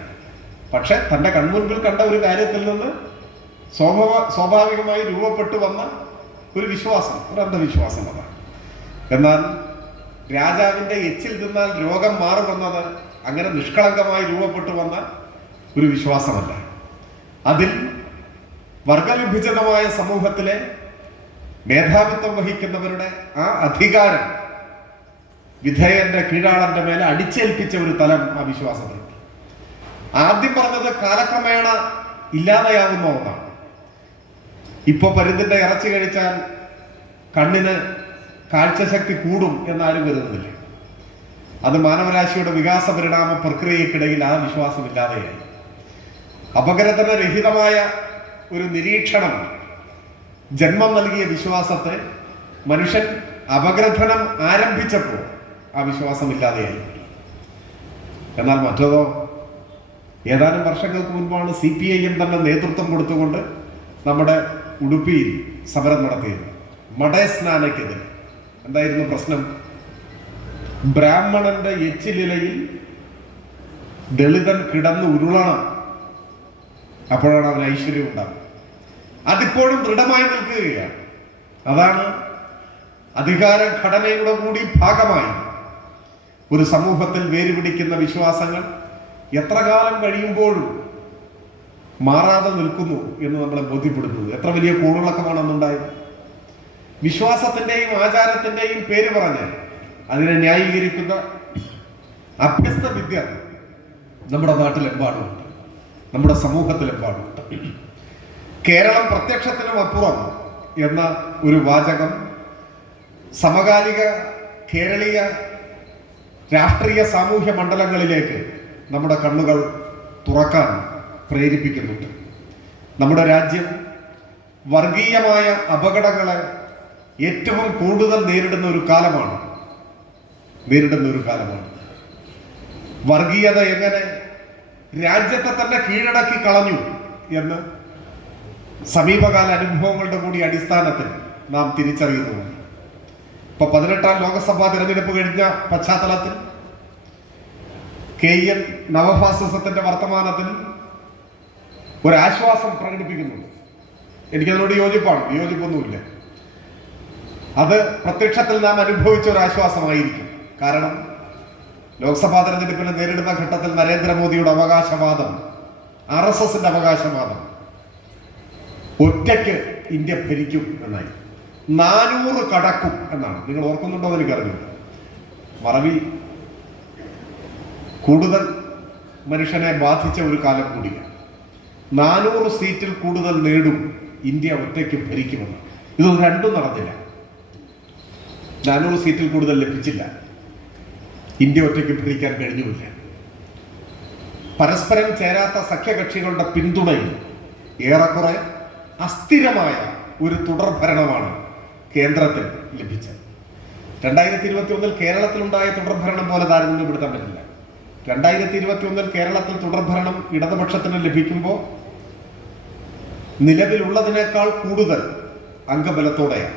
പക്ഷെ തൻ്റെ കൺമുൻപിൽ കണ്ട ഒരു കാര്യത്തിൽ നിന്ന് സ്വാഭാവികമായി രൂപപ്പെട്ടു വന്ന ഒരു വിശ്വാസം, ഒരു അന്ധവിശ്വാസം അതാണ്. എന്നാൽ രാജാവിൻ്റെ എച്ചിൽ തിന്നാൽ രോഗം മാറുമെന്നത് അങ്ങനെ നിഷ്കളങ്കമായി രൂപപ്പെട്ടു വന്ന ഒരു വിശ്വാസമല്ല. അതിൽ വർഗവിഭജിതമായ സമൂഹത്തിലെ മേധാവിത്വം വഹിക്കുന്നവരുടെ ആ അധികാരം വിധേയന്റെ കീഴാളന്റെ മേലെ അടിച്ചേൽപ്പിച്ച ഒരു തലം ആ വിശ്വാസത്തിലുണ്ട്. ആദ്യം പറഞ്ഞത് കാലക്രമേണ ഇല്ലാതെയാവുന്ന ഒന്നാണ്. ഇപ്പൊ പരുന്തിന്റെ ഇറച്ചി കഴിച്ചാൽ കണ്ണിന് കാഴ്ചശക്തി കൂടും എന്നാരും കരുതുന്നില്ല. അത് മാനവരാശിയുടെ വികാസ പരിണാമ പ്രക്രിയക്കിടയിൽ ആ വിശ്വാസം ഇല്ലാതെയായി. അപഗ്രഥനരഹിതമായ ഒരു നിരീക്ഷണം ജന്മം നൽകിയ വിശ്വാസത്തെ മനുഷ്യൻ അപഗ്രഥനം ആരംഭിച്ചപ്പോൾ ആ വിശ്വാസം ഇല്ലാതെയായി. എന്നാൽ മറ്റതോ ഏതാനും വർഷങ്ങൾക്ക് മുൻപാണ് CPIM തന്നെ നേതൃത്വം കൊടുത്തുകൊണ്ട് നമ്മുടെ ഉടുപ്പിയിൽ സമരം നടത്തിയത്. മടയസ്നാനയ്ക്കെതിരെ. എന്തായിരുന്നു പ്രശ്നം? ബ്രാഹ്മണന്റെ എച്ചിലിലയിൽ ദളിതൻ കിടന്ന് ഉരുളണം, അപ്പോഴാണ് അവന് ഐശ്വര്യം ഉണ്ടാകുന്നത്. അതിപ്പോഴും ദൃഢമായി നിൽക്കുകയാണ്. അതാണ് അധികാര ഘടനയുടെ കൂടി ഭാഗമായി ഒരു സമൂഹത്തിൽ വേരുപിടിക്കുന്ന വിശ്വാസങ്ങൾ എത്ര കാലം കഴിയുമ്പോഴും മാറാതെ നിൽക്കുന്നു എന്ന് നമ്മളെ ബോധ്യപ്പെടുത്തുന്നു. എത്ര വലിയ കൂടിളക്കമാണ് അന്നുണ്ടായത്. വിശ്വാസത്തിന്റെയും ആചാരത്തിന്റെയും പേര് പറഞ്ഞ് അതിനെ ന്യായീകരിക്കുന്ന അഭ്യസ്ത വിദ്യ നമ്മുടെ നാട്ടിലെമ്പാടുമുണ്ട്, നമ്മുടെ സമൂഹത്തിലെമ്പാടുമുണ്ട്. കേരളം പ്രത്യക്ഷത്തിനും അപ്പുറം എന്ന ഒരു വാചകം സമകാലിക കേരളീയ രാഷ്ട്രീയ സാമൂഹ്യ മണ്ഡലങ്ങളിലേക്ക് നമ്മുടെ കണ്ണുകൾ തുറക്കാൻ പ്രേരിപ്പിക്കുന്നുണ്ട്. നമ്മുടെ രാജ്യം വർഗീയമായ അപകടങ്ങളെ ഏറ്റവും കൂടുതൽ നേരിടുന്ന ഒരു കാലമാണ്. വർഗീയത എങ്ങനെ രാജ്യത്തെ തന്നെ കീഴടക്കി കളഞ്ഞു എന്ന് സമീപകാല അനുഭവങ്ങളുടെ കൂടി അടിസ്ഥാനത്തിൽ നാം തിരിച്ചറിയുന്നു. ഇപ്പൊ 18ാം ലോക്സഭാ തെരഞ്ഞെടുപ്പ് കഴിഞ്ഞ പശ്ചാത്തലത്തിൽ KN നവഫാസിസത്തിന്റെ വർത്തമാനത്തിൽ ഒരാശ്വാസം പ്രകടിപ്പിക്കുന്നുണ്ട്. എനിക്കതിനോട് വിയോജിപ്പൊന്നുമില്ല. അത് പ്രത്യക്ഷത്തിൽ നാം അനുഭവിച്ച ഒരാശ്വാസമായിരിക്കും. കാരണം ലോക്സഭാ തെരഞ്ഞെടുപ്പിൽ നേരിടുന്ന ഘട്ടത്തിൽ നരേന്ദ്രമോദിയുടെ അവകാശവാദം, RSSന്റെ അവകാശവാദം, ഒറ്റയ്ക്ക് ഇന്ത്യ ഭരിക്കും എന്നായി. 400 കടക്കും എന്നാണ്. നിങ്ങൾ ഓർക്കുന്നുണ്ടോ എന്ന് എനിക്കറിയില്ല. മറവി കൂടുതൽ മനുഷ്യനെ ബാധിച്ച ഒരു കാലം കൂടിയാണ്. 400 സീറ്റിൽ കൂടുതൽ നേടും, ഇന്ത്യ ഒറ്റയ്ക്ക് ഭരിക്കുമെന്ന്. ഇതൊന്നും രണ്ടും നടന്നില്ല. 400 സീറ്റിൽ കൂടുതൽ ലഭിച്ചില്ല. ഇന്ത്യ ഒറ്റയ്ക്ക് ഭരിക്കാൻ കഴിഞ്ഞുമില്ല. പരസ്പരം ചേരാത്ത സഖ്യകക്ഷികളുടെ പിന്തുണയിൽ ഏറെക്കുറെ അസ്ഥിരമായ ഒരു തുടർഭരണമാണ് കേന്ദ്രത്തിൽ ലഭിച്ചത്. 2021 കേരളത്തിലുണ്ടായ തുടർഭരണം പോലെ താരതമ്യപ്പെടുത്താൻ പറ്റില്ല. 2021 കേരളത്തിൽ തുടർഭരണം ഇടതുപക്ഷത്തിന് ലഭിക്കുമ്പോൾ നിലവിലുള്ളതിനേക്കാൾ കൂടുതൽ അംഗബലത്തോടെയാണ്.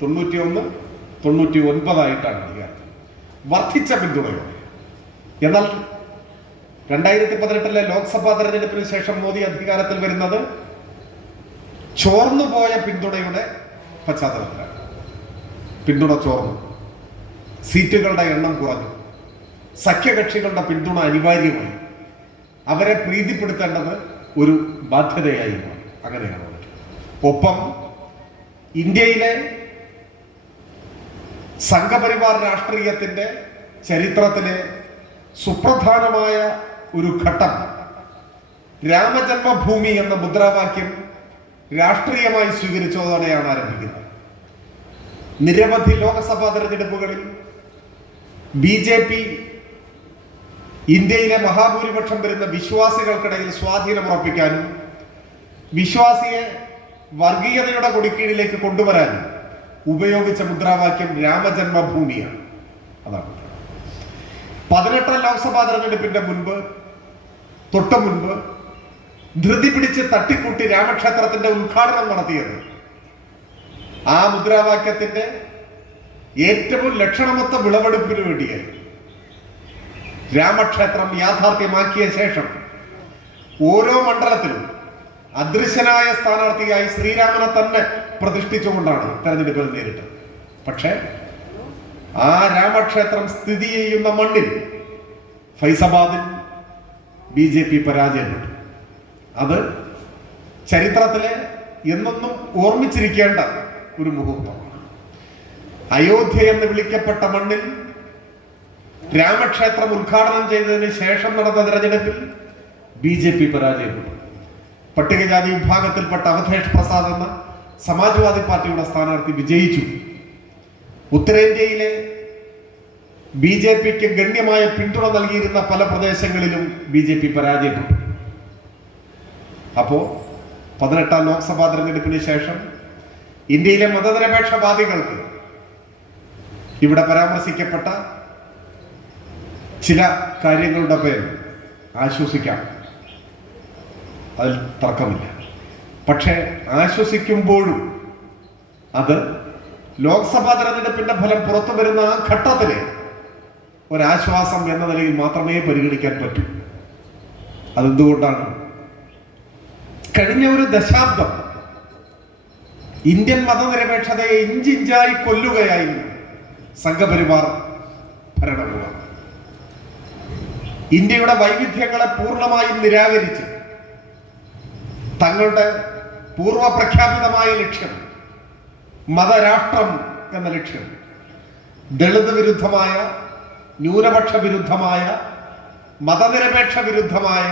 91-99 അധികാരം വർദ്ധിച്ച പിന്തുണയോടെ. എന്നാൽ 2018 ലോക്സഭാ തെരഞ്ഞെടുപ്പിന് ശേഷം മോദി അധികാരത്തിൽ വരുന്നത് ചോർന്നുപോയ പിന്തുണയുടെ പശ്ചാത്തലത്തിലാണ്. പിന്തുണ ചോർന്നു, സീറ്റുകളുടെ എണ്ണം കുറഞ്ഞു, സഖ്യകക്ഷികളുടെ പിന്തുണ അനിവാര്യമായി, അവരെ പ്രീതിപ്പെടുത്തേണ്ടത് ഒരു ബാധ്യതയായി മാറി. അങ്ങനെയാണ്. ഒപ്പം ഇന്ത്യയിലെ സംഘപരിവാർ രാഷ്ട്രീയത്തിന്റെ ചരിത്രത്തിലെ സുപ്രധാനമായ ഒരു ഘട്ടം രാമജന്മഭൂമി എന്ന മുദ്രാവാക്യം രാഷ്ട്രീയമായി സ്വീകരിച്ചതോടെയാണ് ആരംഭിക്കുന്നത്. നിരവധി ലോക്സഭാ തെരഞ്ഞെടുപ്പുകളിൽ BJP ഇന്ത്യയിലെ മഹാഭൂരിപക്ഷം വരുന്ന വിശ്വാസികൾക്കിടയിൽ സ്വാധീനം ഉറപ്പിക്കാനും വിശ്വാസിയെ വർഗീയതയുടെ കൊടിക്കീഴിലേക്ക് കൊണ്ടുവരാനും ഉപയോഗിച്ച മുദ്രാവാക്യം രാമജന്മഭൂമിയാണ്. അതാണ് 18ാം ലോക്സഭാ തെരഞ്ഞെടുപ്പിന്റെ തൊട്ട് മുൻപ് ധൃതി പിടിച്ച് തട്ടിക്കൂട്ടി രാമക്ഷേത്രത്തിന്റെ ഉദ്ഘാടനം നടത്തിയത് ആ മുദ്രാവാക്യത്തിന്റെ ഏറ്റവും ലക്ഷണമൊത്ത വിളവെടുപ്പിന് വേണ്ടിയായി. രാമക്ഷേത്രം യാഥാർത്ഥ്യമാക്കിയ ശേഷം ഓരോ മണ്ഡലത്തിലും അദൃശ്യനായ സ്ഥാനാർത്ഥിയായി ശ്രീരാമനെ തന്നെ പ്രതിഷ്ഠിച്ചുകൊണ്ടാണ് തെരഞ്ഞെടുപ്പിൽ നേരിട്ടത്. പക്ഷേ ആ രാമക്ഷേത്രം സ്ഥിതി ചെയ്യുന്ന മണ്ണിൽ ഫൈസാബാദിൽ BJP പരാജയപ്പെട്ടു. അത് ചരിത്രത്തിലെ എന്നെന്നും ഓർമ്മിച്ചിരിക്കേണ്ട ഒരു മുഹൂർത്തമാണ്. അയോധ്യ എന്ന് വിളിക്കപ്പെട്ട മണ്ണിൽ രാമക്ഷേത്രം ഉദ്ഘാടനം ചെയ്തതിന് ശേഷം നടന്ന തെരഞ്ഞെടുപ്പിൽ BJP പരാജയപ്പെട്ടു. പട്ടികജാതി വിഭാഗത്തിൽപ്പെട്ട അവധേഷ് പ്രസാദ് എന്ന സമാജ്വാദി പാർട്ടിയുടെ സ്ഥാനാർത്ഥി വിജയിച്ചു. ഉത്തരേന്ത്യയിലെ BJPക്ക് ഗണ്യമായ പിന്തുണ നൽകിയിരുന്ന പല പ്രദേശങ്ങളിലും BJP പരാജയപ്പെട്ടു. അപ്പോ 18ാം ലോക്സഭാ തെരഞ്ഞെടുപ്പിന് ശേഷം ഇന്ത്യയിലെ മതനിരപേക്ഷവാദികൾക്ക് ഇവിടെ പരാമർശിക്കപ്പെട്ട ചില കാര്യങ്ങളുടെ പേരിൽ ആശ്വസിക്കാം, അതിൽ തർക്കമില്ല. പക്ഷേ ആശ്വസിക്കുമ്പോഴും അത് ലോക്സഭാ തെരഞ്ഞെടുപ്പിന്റെ ഫലം പുറത്തു വരുന്ന ആ ഘട്ടത്തിലെ ഒരാശ്വാസം എന്ന നിലയിൽ മാത്രമേ പരിഗണിക്കാൻ പറ്റൂ. അതെന്തുകൊണ്ടാണ്? കഴിഞ്ഞ ഒരു ദശാബ്ദം ഇന്ത്യൻ മതനിരപേക്ഷതയെ ഇഞ്ചിഞ്ചായി കൊല്ലുകയായിരുന്നു സംഘപരിവാർ ഭരണകൂടം. ഇന്ത്യയുടെ വൈവിധ്യങ്ങളെ പൂർണ്ണമായും നിരാകരിച്ച് തങ്ങളുടെ പൂർവ പ്രഖ്യാപിതമായ ലക്ഷ്യം മതരാഷ്ട്രം എന്ന ലക്ഷ്യം ദളിത് വിരുദ്ധമായ, ന്യൂനപക്ഷ വിരുദ്ധമായ, മതനിരപേക്ഷ വിരുദ്ധമായ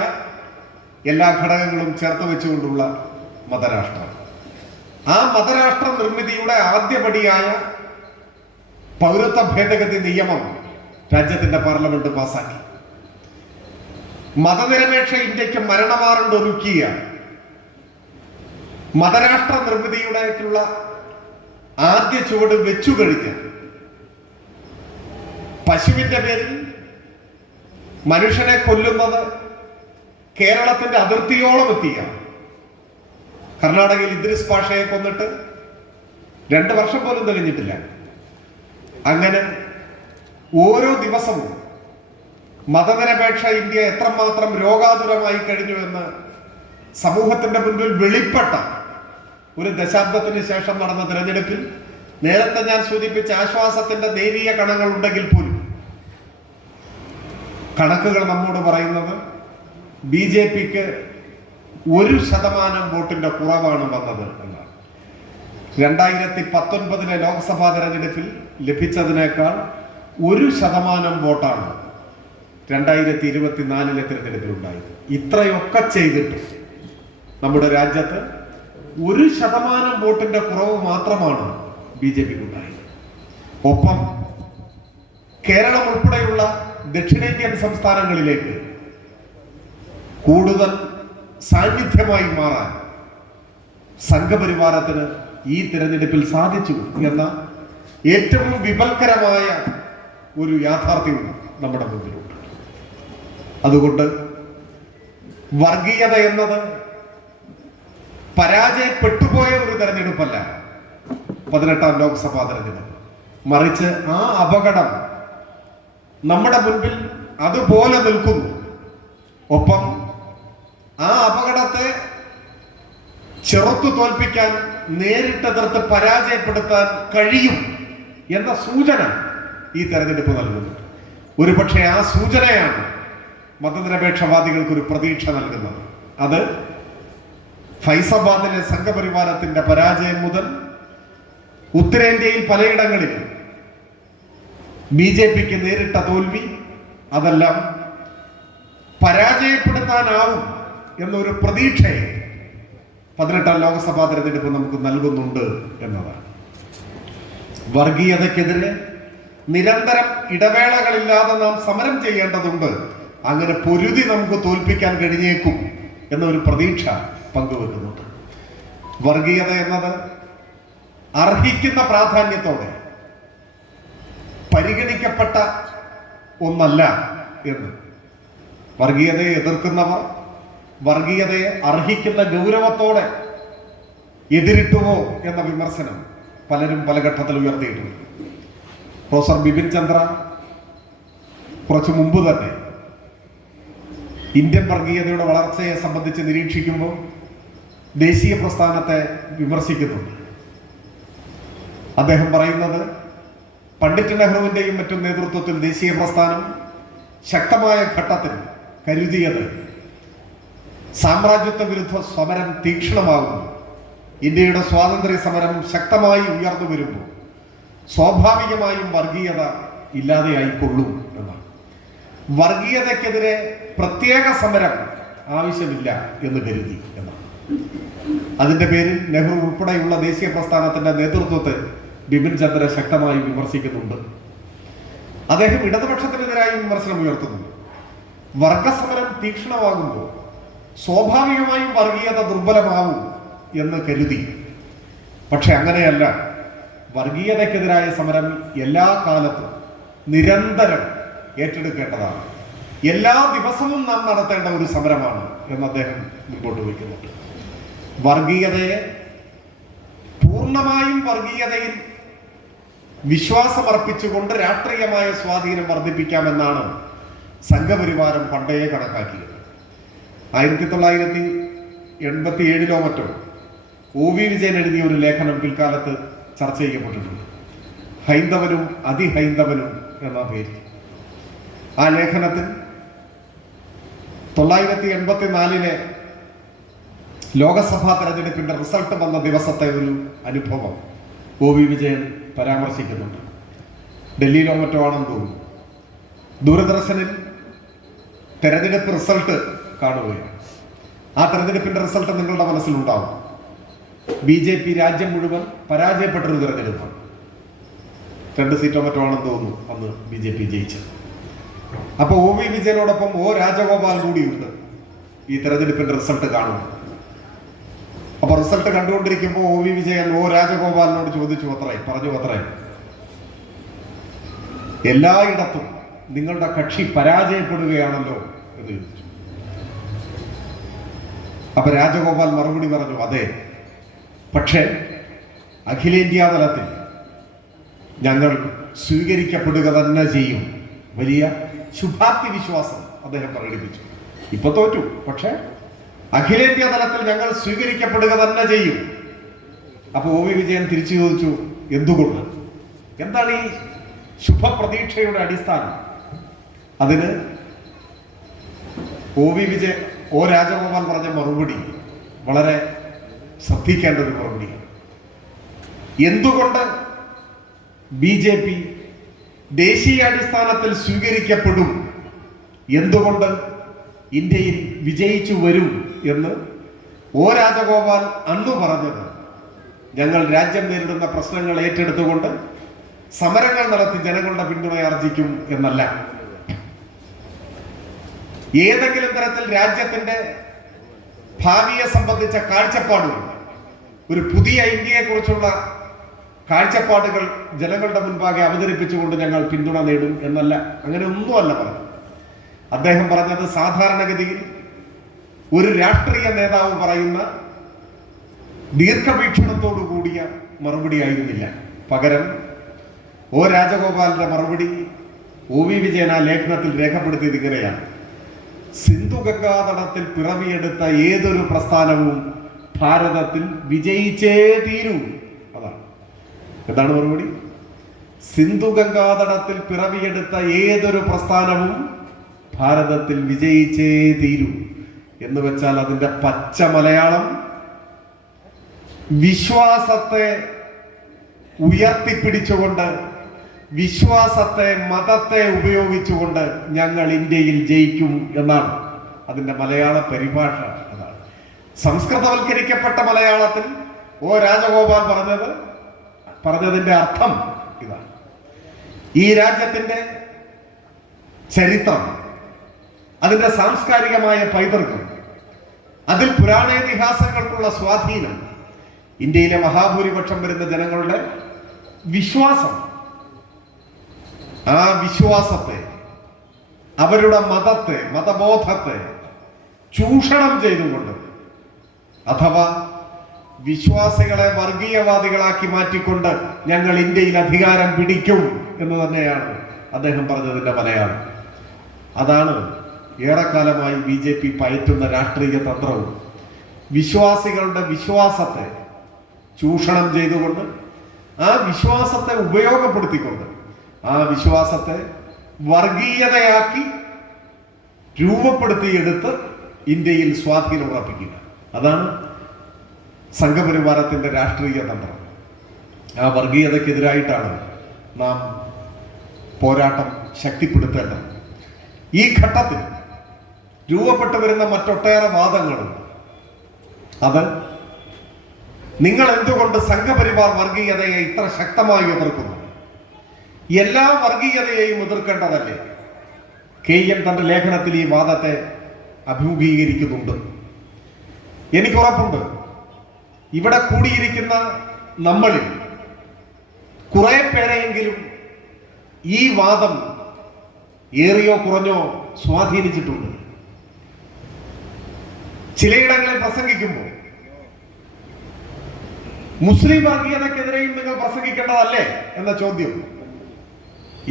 എല്ലാ ഘടകങ്ങളും ചേർത്ത് വെച്ചുകൊണ്ടുള്ള മതരാഷ്ട്രം. ആ മതരാഷ്ട്ര നിർമ്മിതിയുടെ ആദ്യപടിയായ പൗരത്വ ഭേദഗതി നിയമം രാജ്യത്തിന്റെ പാർലമെന്റ് പാസാക്കി. മതനിരപേക്ഷ ഇന്ത്യക്ക് മരണവാറണ്ട് ഒരുക്കിയ മതരാഷ്ട്ര നിർമ്മിതിയുടേക്കുള്ള ആദ്യ ചുവട് വെച്ചു കഴിഞ്ഞ് പശുവിന്റെ പേരിൽ മനുഷ്യനെ കൊല്ലുന്നത് കേരളത്തിന്റെ അതിർത്തിയോളം എത്തിയ കർണാടകയിൽ ഇദ്രിസ് പാഷയെ കൊന്നിട്ട് 2 വർഷം പോലും തികഞ്ഞിട്ടില്ല. അങ്ങനെ ഓരോ ദിവസവും മതനിരപേക്ഷ ഇന്ത്യ എത്രമാത്രം രോഗാതുരമായി കഴിഞ്ഞു എന്ന് സമൂഹത്തിന്റെ മുൻപിൽ വെളിപ്പെട്ട ഒരു ദശാബ്ദത്തിന് ശേഷം നടന്ന തിരഞ്ഞെടുപ്പിൽ നേരത്തെ ഞാൻ സൂചിപ്പിച്ച ആശ്വാസത്തിന്റെ നേരിയ കണങ്ങൾ ഉണ്ടെങ്കിൽ പോലും കണക്കുകൾ നമ്മോട് പറയുന്നത് BJPക്ക് 1% വോട്ടിന്റെ കുറവാണ് വന്നത് എന്നാണ്. 2019 ലോക്സഭാ തെരഞ്ഞെടുപ്പിൽ ലഭിച്ചതിനേക്കാൾ 1% വോട്ടാണ് 2024 തെരഞ്ഞെടുപ്പിലുണ്ടായത്. ഇത്രയൊക്കെ ചെയ്തിട്ട് നമ്മുടെ രാജ്യത്ത് 1% വോട്ടിന്റെ കുറവ് മാത്രമാണ് BJPക്ക് ഉണ്ടായത്. ഒപ്പം കേരളം ഉൾപ്പെടെയുള്ള ദക്ഷിണേന്ത്യൻ സംസ്ഥാനങ്ങളിലേക്ക് കൂടുതൽ സാന്നിധ്യമായി മാറാൻ സംഘപരിവാരത്തിന് ഈ തിരഞ്ഞെടുപ്പിൽ സാധിച്ചു എന്ന ഏറ്റവും വിപൽക്കരമായ ഒരു യാഥാർത്ഥ്യവും നമ്മുടെ മുമ്പിലുണ്ട്. അതുകൊണ്ട് വർഗീയത എന്നത് പരാജയപ്പെട്ടുപോയ ഒരു തെരഞ്ഞെടുപ്പല്ല 18ാം ലോക്സഭാ തെരഞ്ഞെടുപ്പ്. മറിച്ച് ആ അപകടം നമ്മുടെ മുൻപിൽ അതുപോലെ നിൽക്കുന്നു. ഒപ്പം ആ അപകടത്തെ ചെറുത്തു തോൽപ്പിക്കാൻ, നേരിട്ടെതിർത്ത് പരാജയപ്പെടുത്താൻ കഴിയും എന്ന സൂചന ഈ തെരഞ്ഞെടുപ്പ് നൽകുന്നു. ഒരുപക്ഷെ ആ സൂചനയാണ് മതനിരപേക്ഷവാദികൾക്ക് ഒരു പ്രതീക്ഷ നൽകുന്നത്. അത് ഫൈസാബാദിലെ സംഘപരിവാരത്തിന്റെ പരാജയം മുതൽ ഉത്തരേന്ത്യയിൽ പലയിടങ്ങളിലും BJPക്ക് നേരിട്ട തോൽവി, അതെല്ലാം പരാജയപ്പെടുത്താനാവും എന്നൊരു പ്രതീക്ഷയെ 18ാം ലോക്സഭാ തെരഞ്ഞെടുപ്പ് നമുക്ക് നൽകുന്നുണ്ട് എന്നതാണ്. വർഗീയതയ്ക്കെതിരെ നിരന്തരം ഇടവേളകളില്ലാതെ നാം സമരം ചെയ്യേണ്ടതുണ്ട്. അങ്ങനെ പൊരുതി നമുക്ക് തോൽപ്പിക്കാൻ കഴിഞ്ഞേക്കും എന്നൊരു പ്രതീക്ഷ പങ്കുവെക്കുന്നുണ്ട്. വർഗീയത എന്നത് അർഹിക്കുന്ന പ്രാധാന്യത്തോടെ പരിഗണിക്കപ്പെട്ട ഒന്നല്ല എന്ന് വർഗീയതയെ എതിർക്കുന്നവർ വർഗീയതയെ അർഹിക്കുന്ന ഗൗരവത്തോടെ എതിരിട്ടുവോ എന്ന വിമർശനം പലരും പല ഘട്ടത്തിൽ ഉയർത്തിയിട്ടുണ്ട്. പ്രൊഫസർ ബിപിൻ ചന്ദ്ര കുറച്ചു മുമ്പ് തന്നെ ഇന്ത്യൻ വർഗീയതയുടെ വളർച്ചയെ സംബന്ധിച്ച് നിരീക്ഷിക്കുമ്പോൾ ദേശീയ പ്രസ്ഥാനത്തെ വിമർശിക്കുന്നുണ്ട്. അദ്ദേഹം പറയുന്നത് പണ്ഡിറ്റ് നെഹ്റുവിൻ്റെയും മറ്റും നേതൃത്വത്തിൽ ദേശീയ പ്രസ്ഥാനം ശക്തമായ ഘട്ടത്തിൽ കരുതിയത് സാമ്രാജ്യത്വ വിരുദ്ധ സമരം തീക്ഷ്ണമാകുന്നു, ഇന്ത്യയുടെ സ്വാതന്ത്ര്യ സമരം ശക്തമായി ഉയർന്നു വരുമ്പോൾ സ്വാഭാവികമായും വർഗീയത ഇല്ലാതെയായിക്കൊള്ളും എന്നാണ്. വർഗീയതയ്ക്കെതിരെ പ്രത്യേക സമരം ആവശ്യമില്ല എന്ന് കരുതി എന്നാണ്. അതിന്റെ പേരിൽ നെഹ്റു ഉൾപ്പെടെയുള്ള ദേശീയ പ്രസ്ഥാനത്തിന്റെ നേതൃത്വത്തെ ബിപിൻ ചന്ദ്ര ശക്തമായി വിമർശിക്കുന്നുണ്ട്. അദ്ദേഹം ഇടതുപക്ഷത്തിനെതിരായി വിമർശനം ഉയർത്തുന്നുണ്ട്. വർഗസമരം തീക്ഷ്ണമാകുമ്പോൾ സ്വാഭാവികമായും വർഗീയത ദുർബലമാവും എന്ന് കരുതി. പക്ഷെ അങ്ങനെയല്ല. വർഗീയതയ്ക്കെതിരായ സമരം എല്ലാ കാലത്തും നിരന്തരം ഏറ്റെടുക്കേണ്ടതാണ്. എല്ലാ ദിവസവും നാം നടത്തേണ്ട ഒരു സമരമാണ് എന്ന് അദ്ദേഹം മുമ്പോട്ട് വയ്ക്കുന്നുണ്ട്. വർഗീയതയെ പൂർണ്ണമായും വർഗീയതയിൽ വിശ്വാസമർപ്പിച്ചുകൊണ്ട് രാഷ്ട്രീയമായ സ്വാധീനം വർദ്ധിപ്പിക്കാമെന്നാണ് സംഘപരിവാരം പണ്ടേ കണക്കാക്കിയത്. 1987 മറ്റോ OV വിജയൻ എഴുതിയ ഒരു ലേഖനം പിൽക്കാലത്ത് ചർച്ച ചെയ്യപ്പെട്ടിട്ടുണ്ട്. ഹൈന്ദവനും അതിഹൈന്ദവനും എന്ന പേരിൽ. ആ ലേഖനത്തിൽ 1984 ലോകസഭാ തെരഞ്ഞെടുപ്പിന്റെ റിസൾട്ട് വന്ന ദിവസത്തെ ഒരു അനുഭവം OV വിജയൻ പരാമർശിക്കുന്നുണ്ട്. ഡൽഹിയിലോ മറ്റോ ആണെന്ന് തോന്നുന്നു. ദൂരദർശനിൽ തെരഞ്ഞെടുപ്പ് റിസൾട്ട് കാണുകയാണ്. ആ തെരഞ്ഞെടുപ്പിന്റെ റിസൾട്ട് നിങ്ങളുടെ മനസ്സിലുണ്ടാവും. BJP രാജ്യം മുഴുവൻ പരാജയപ്പെട്ടൊരു തെരഞ്ഞെടുപ്പാണ്. 2 സീറ്റോ മറ്റോ ആണെന്ന് തോന്നുന്നു അന്ന് BJP ജയിച്ചത്. അപ്പൊ OV വിജയനോടൊപ്പം O രാജഗോപാൽ കൂടിയുണ്ട് ഈ തെരഞ്ഞെടുപ്പിന്റെ റിസൾട്ട് കാണുന്നു. അപ്പൊ റിസൾട്ട് കണ്ടുകൊണ്ടിരിക്കുമ്പോൾ OV വിജയൻ O രാജഗോപാലിനോട് ചോദിച്ചു അത്രേ എല്ലായിടത്തും നിങ്ങളുടെ കക്ഷി പരാജയപ്പെടുകയാണല്ലോ എന്ന് ചോദിച്ചു. അപ്പൊ രാജഗോപാൽ മറുപടി പറഞ്ഞു, അതെ, പക്ഷേ അഖിലേന്ത്യാ തലത്തിൽ ഞങ്ങൾ സ്വീകരിക്കപ്പെടുക തന്നെ ചെയ്യും. വലിയ ശുഭാപ്തി വിശ്വാസം അദ്ദേഹം പ്രകടിപ്പിച്ചു. ഇപ്പൊ തോറ്റു, പക്ഷെ അഖിലേന്ത്യാ തലത്തിൽ ഞങ്ങൾ സ്വീകരിക്കപ്പെടുക തന്നെ ചെയ്യും. അപ്പൊ ഒ വി വിജയൻ തിരിച്ചു ചോദിച്ചു, എന്തുകൊണ്ട്? എന്താണ് ഈ ശുഭപ്രതീക്ഷയുടെ അടിസ്ഥാനം? അതിന് ഒ രാജഗോപാൽ പറഞ്ഞ മറുപടി വളരെ ശ്രദ്ധിക്കേണ്ട ഒരു മറുപടിയാണ്. എന്തുകൊണ്ട് BJP ദേശീയാടിസ്ഥാനത്തിൽ സ്വീകരിക്കപ്പെടും, എന്തുകൊണ്ട് ഇന്ത്യയിൽ വിജയിച്ചു വരും എന്ന് ഒ രാജഗോപാൽ അന്ന് പറഞ്ഞത് ഞങ്ങൾ രാജ്യം നേരിടുന്ന പ്രശ്നങ്ങൾ ഏറ്റെടുത്തുകൊണ്ട് സമരങ്ങൾ നടത്തി ജനങ്ങളുടെ പിന്തുണ ആർജിക്കും എന്നല്ല. ഏതെങ്കിലും തരത്തിൽ രാജ്യത്തിന്റെ ഭാവിയെ സംബന്ധിച്ച കാഴ്ചപ്പാടുകൾ, ഒരു പുതിയ ഇന്ത്യയെ കുറിച്ചുള്ള കാഴ്ചപ്പാടുകൾ ജനങ്ങളുടെ മുൻപാകെ അവതരിപ്പിച്ചുകൊണ്ട് ഞങ്ങൾ പിന്തുണ നേടും എന്നല്ല. അങ്ങനെ ഒന്നുമല്ല പറഞ്ഞത്. അദ്ദേഹം പറഞ്ഞത് സാധാരണഗതിയിൽ ഒരു രാഷ്ട്രീയ നേതാവ് പറയുന്ന ദീർഘവീക്ഷണത്തോടു കൂടിയ മറുപടി ആയിരുന്നില്ല. പകരം ഒ രാജഗോപാലിന്റെ മറുപടി ഒ വി വിജയൻ ആ ലേഖനത്തിൽ രേഖപ്പെടുത്തിയത് ഇങ്ങനെയാണ്: സിന്ധു ഗംഗാതടത്തിൽ പിറവിയെടുത്ത ഏതൊരു പ്രസ്ഥാനവും ഭാരതത്തിൽ വിജയിച്ചേ തീരൂ. അതാണ്. എന്താണ് മറുപടി? സിന്ധു ഗംഗാതടത്തിൽ പിറവിയെടുത്ത ഏതൊരു പ്രസ്ഥാനവും ഭാരതത്തിൽ വിജയിച്ചേ തീരൂ എന്ന് വെച്ചാൽ അതിന്റെ പച്ച മലയാളം, വിശ്വാസത്തെ ഉയർത്തിപ്പിടിച്ചുകൊണ്ട്, വിശ്വാസത്തെ, മതത്തെ ഉപയോഗിച്ചുകൊണ്ട് ഞങ്ങൾ ഇന്ത്യയിൽ ജയിക്കും എന്നാണ് അതിന്റെ മലയാള പരിഭാഷ. അതാണ് സംസ്കൃതവൽക്കരിക്കപ്പെട്ട മലയാളത്തിൽ ഒ രാജഗോപാൽ പറഞ്ഞതിന്റെ അർത്ഥം ഇതാണ്. ഈ രാജ്യത്തിന്റെ ചരിത്രം, അതിന്റെ സാംസ്കാരികമായ പൈതൃകം, അതിൽ പുരാണേതിഹാസങ്ങൾക്കുള്ള സ്വാധീനം, ഇന്ത്യയിലെ മഹാഭൂരിപക്ഷം വരുന്ന ജനങ്ങളുടെ വിശ്വാസം, ആ വിശ്വാസത്തെ, അവരുടെ മതത്തെ, മതബോധത്തെ ചൂഷണം ചെയ്തുകൊണ്ട്, അഥവാ വിശ്വാസികളെ വർഗീയവാദികളാക്കി മാറ്റിക്കൊണ്ട് ഞങ്ങൾ ഇന്ത്യയിൽ അധികാരം പിടിക്കും എന്ന് തന്നെയാണ് അദ്ദേഹം പറഞ്ഞതിന്റെ മലയാളം. അതാണ് ഏറെക്കാലമായി BJP പയറ്റുന്ന രാഷ്ട്രീയ തന്ത്രവും. വിശ്വാസികളുടെ വിശ്വാസത്തെ ചൂഷണം ചെയ്തുകൊണ്ട്, ആ വിശ്വാസത്തെ ഉപയോഗപ്പെടുത്തിക്കൊണ്ട്, ആ വിശ്വാസത്തെ വർഗീയതയാക്കി രൂപപ്പെടുത്തിയെടുത്ത് ഇന്ത്യയിൽ സ്വാധീനം ഉറപ്പിക്കുക. അതാണ് സംഘപരിവാരത്തിന്റെ രാഷ്ട്രീയ തന്ത്രം. ആ വർഗീയതയ്ക്കെതിരായിട്ടാണ് നാം പോരാട്ടം ശക്തിപ്പെടുത്തേണ്ടത്. ഈ ഘട്ടത്തിൽ രൂപപ്പെട്ടു വരുന്ന മറ്റൊട്ടേറെ വാദങ്ങളുണ്ട്. അത് നിങ്ങൾ എന്തുകൊണ്ട് സംഘപരിവാർ വർഗീയതയെ ഇത്ര ശക്തമായി എതിർക്കുന്നു? എല്ലാ വർഗീയതയെയും എതിർക്കേണ്ടതല്ലേ? KM തന്റെ ലേഖനത്തിൽ ഈ വാദത്തെ അഭിമുഖീകരിക്കുന്നുണ്ട്. എനിക്കുറപ്പുണ്ട്, ഇവിടെ കൂടിയിരിക്കുന്ന നമ്മളിൽ കുറെ പേരെയെങ്കിലും ഈ വാദം ഏറിയോ കുറഞ്ഞോ സ്വാധീനിച്ചിട്ടുണ്ട്. ചിലയിടങ്ങളിൽ പ്രസംഗിക്കുമ്പോൾ മുസ്ലിം വർഗീയതക്കെതിരെയും നിങ്ങൾ പ്രസംഗിക്കേണ്ടതല്ലേ എന്ന ചോദ്യം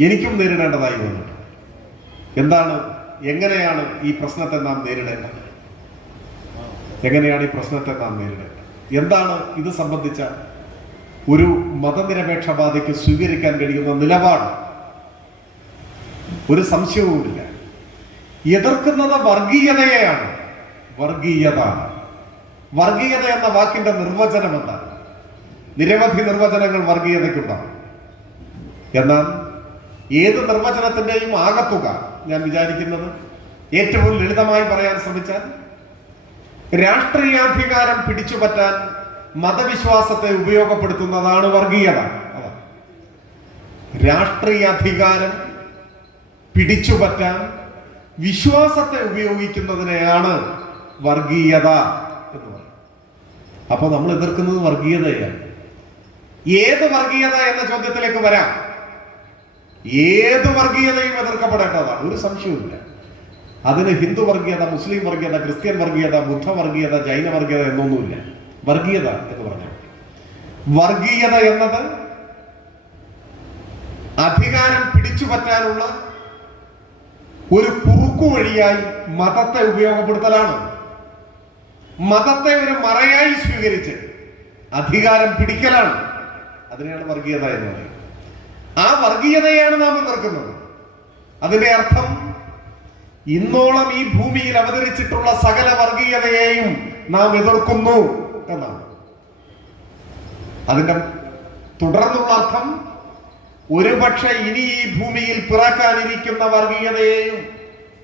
എനിക്കും നേരിടേണ്ടതായി വന്നിട്ടുണ്ട്. എന്താണ്, എങ്ങനെയാണ് ഈ പ്രശ്നത്തെ നാം നേരിടേണ്ടത്? എങ്ങനെയാണ് ഈ പ്രശ്നത്തെ നാം നേരിടേണ്ടത്? എന്താണ് ഇത് സംബന്ധിച്ച ഒരു മതനിരപേക്ഷവാദിക്ക് സ്വീകരിക്കാൻ കഴിയുന്ന നിലപാട്? ഒരു സംശയവുമില്ല. എതിർക്കുന്നത് വർഗീയതയെയാണ്. വർഗീയത എന്ന വാക്കിന്റെ നിർവചനം എന്താണ്? നിരവധി നിർവചനങ്ങൾ വർഗീയതയ്ക്കുണ്ടാകും. എന്നാൽ ഏത് നിർവചനത്തിന്റെയും ആകത്തുക ഞാൻ വിചാരിക്കുന്നത് ഏറ്റവും ലളിതമായി പറയാൻ ശ്രമിച്ചാൽ, രാഷ്ട്രീയാധികാരം പിടിച്ചുപറ്റാൻ മതവിശ്വാസത്തെ ഉപയോഗപ്പെടുത്തുന്നതാണ് വർഗീയത. രാഷ്ട്രീയാധികാരം പിടിച്ചുപറ്റാൻ വിശ്വാസത്തെ ഉപയോഗിക്കുന്നതിനെയാണ് വർഗീയത എന്ന് പറയുന്നത്. അപ്പൊ നമ്മൾ എതിർക്കുന്നത് വർഗീയതയാണ്. ഏത് വർഗീയത എന്ന ചോദ്യത്തിലേക്ക് വരാം. ഏത് വർഗീയതയും എതിർക്കപ്പെടേണ്ടതാണ്, ഒരു സംശയവുമില്ല. അതിന് ഹിന്ദു വർഗീയത, മുസ്ലിം വർഗീയത, ക്രിസ്ത്യൻ വർഗീയത, ബുദ്ധ വർഗീയത, ജൈന വർഗീയത എന്നൊന്നുമില്ല. വർഗീയത എന്ന് പറഞ്ഞാൽ വർഗീയത എന്നത് അധികാരം പിടിച്ചു പറ്റാനുള്ള ഒരു കുറുക്കു വഴിയായി മതത്തെ ഉപയോഗപ്പെടുത്തലാണ്. മതത്തെ ഒരു മറയായി സ്വീകരിച്ച് അധികാരം പിടിക്കലാണ്. അതിനെയാണ് വർഗീയത എന്ന് പറയുന്നത്. ആ വർഗീയതയാണ് നാം എതിർക്കുന്നത്. അതിന്റെ അർത്ഥം ഇന്നോളം ഈ ഭൂമിയിൽ അവതരിച്ചിട്ടുള്ള സകല വർഗീയതയെയും നാം എതിർക്കുന്നു എന്നാണ്. അതിന്റെ തുടർന്നുള്ള അർത്ഥം ഒരുപക്ഷെ ഇനി ഈ ഭൂമിയിൽ പിറക്കാനിരിക്കുന്ന വർഗീയതയെയും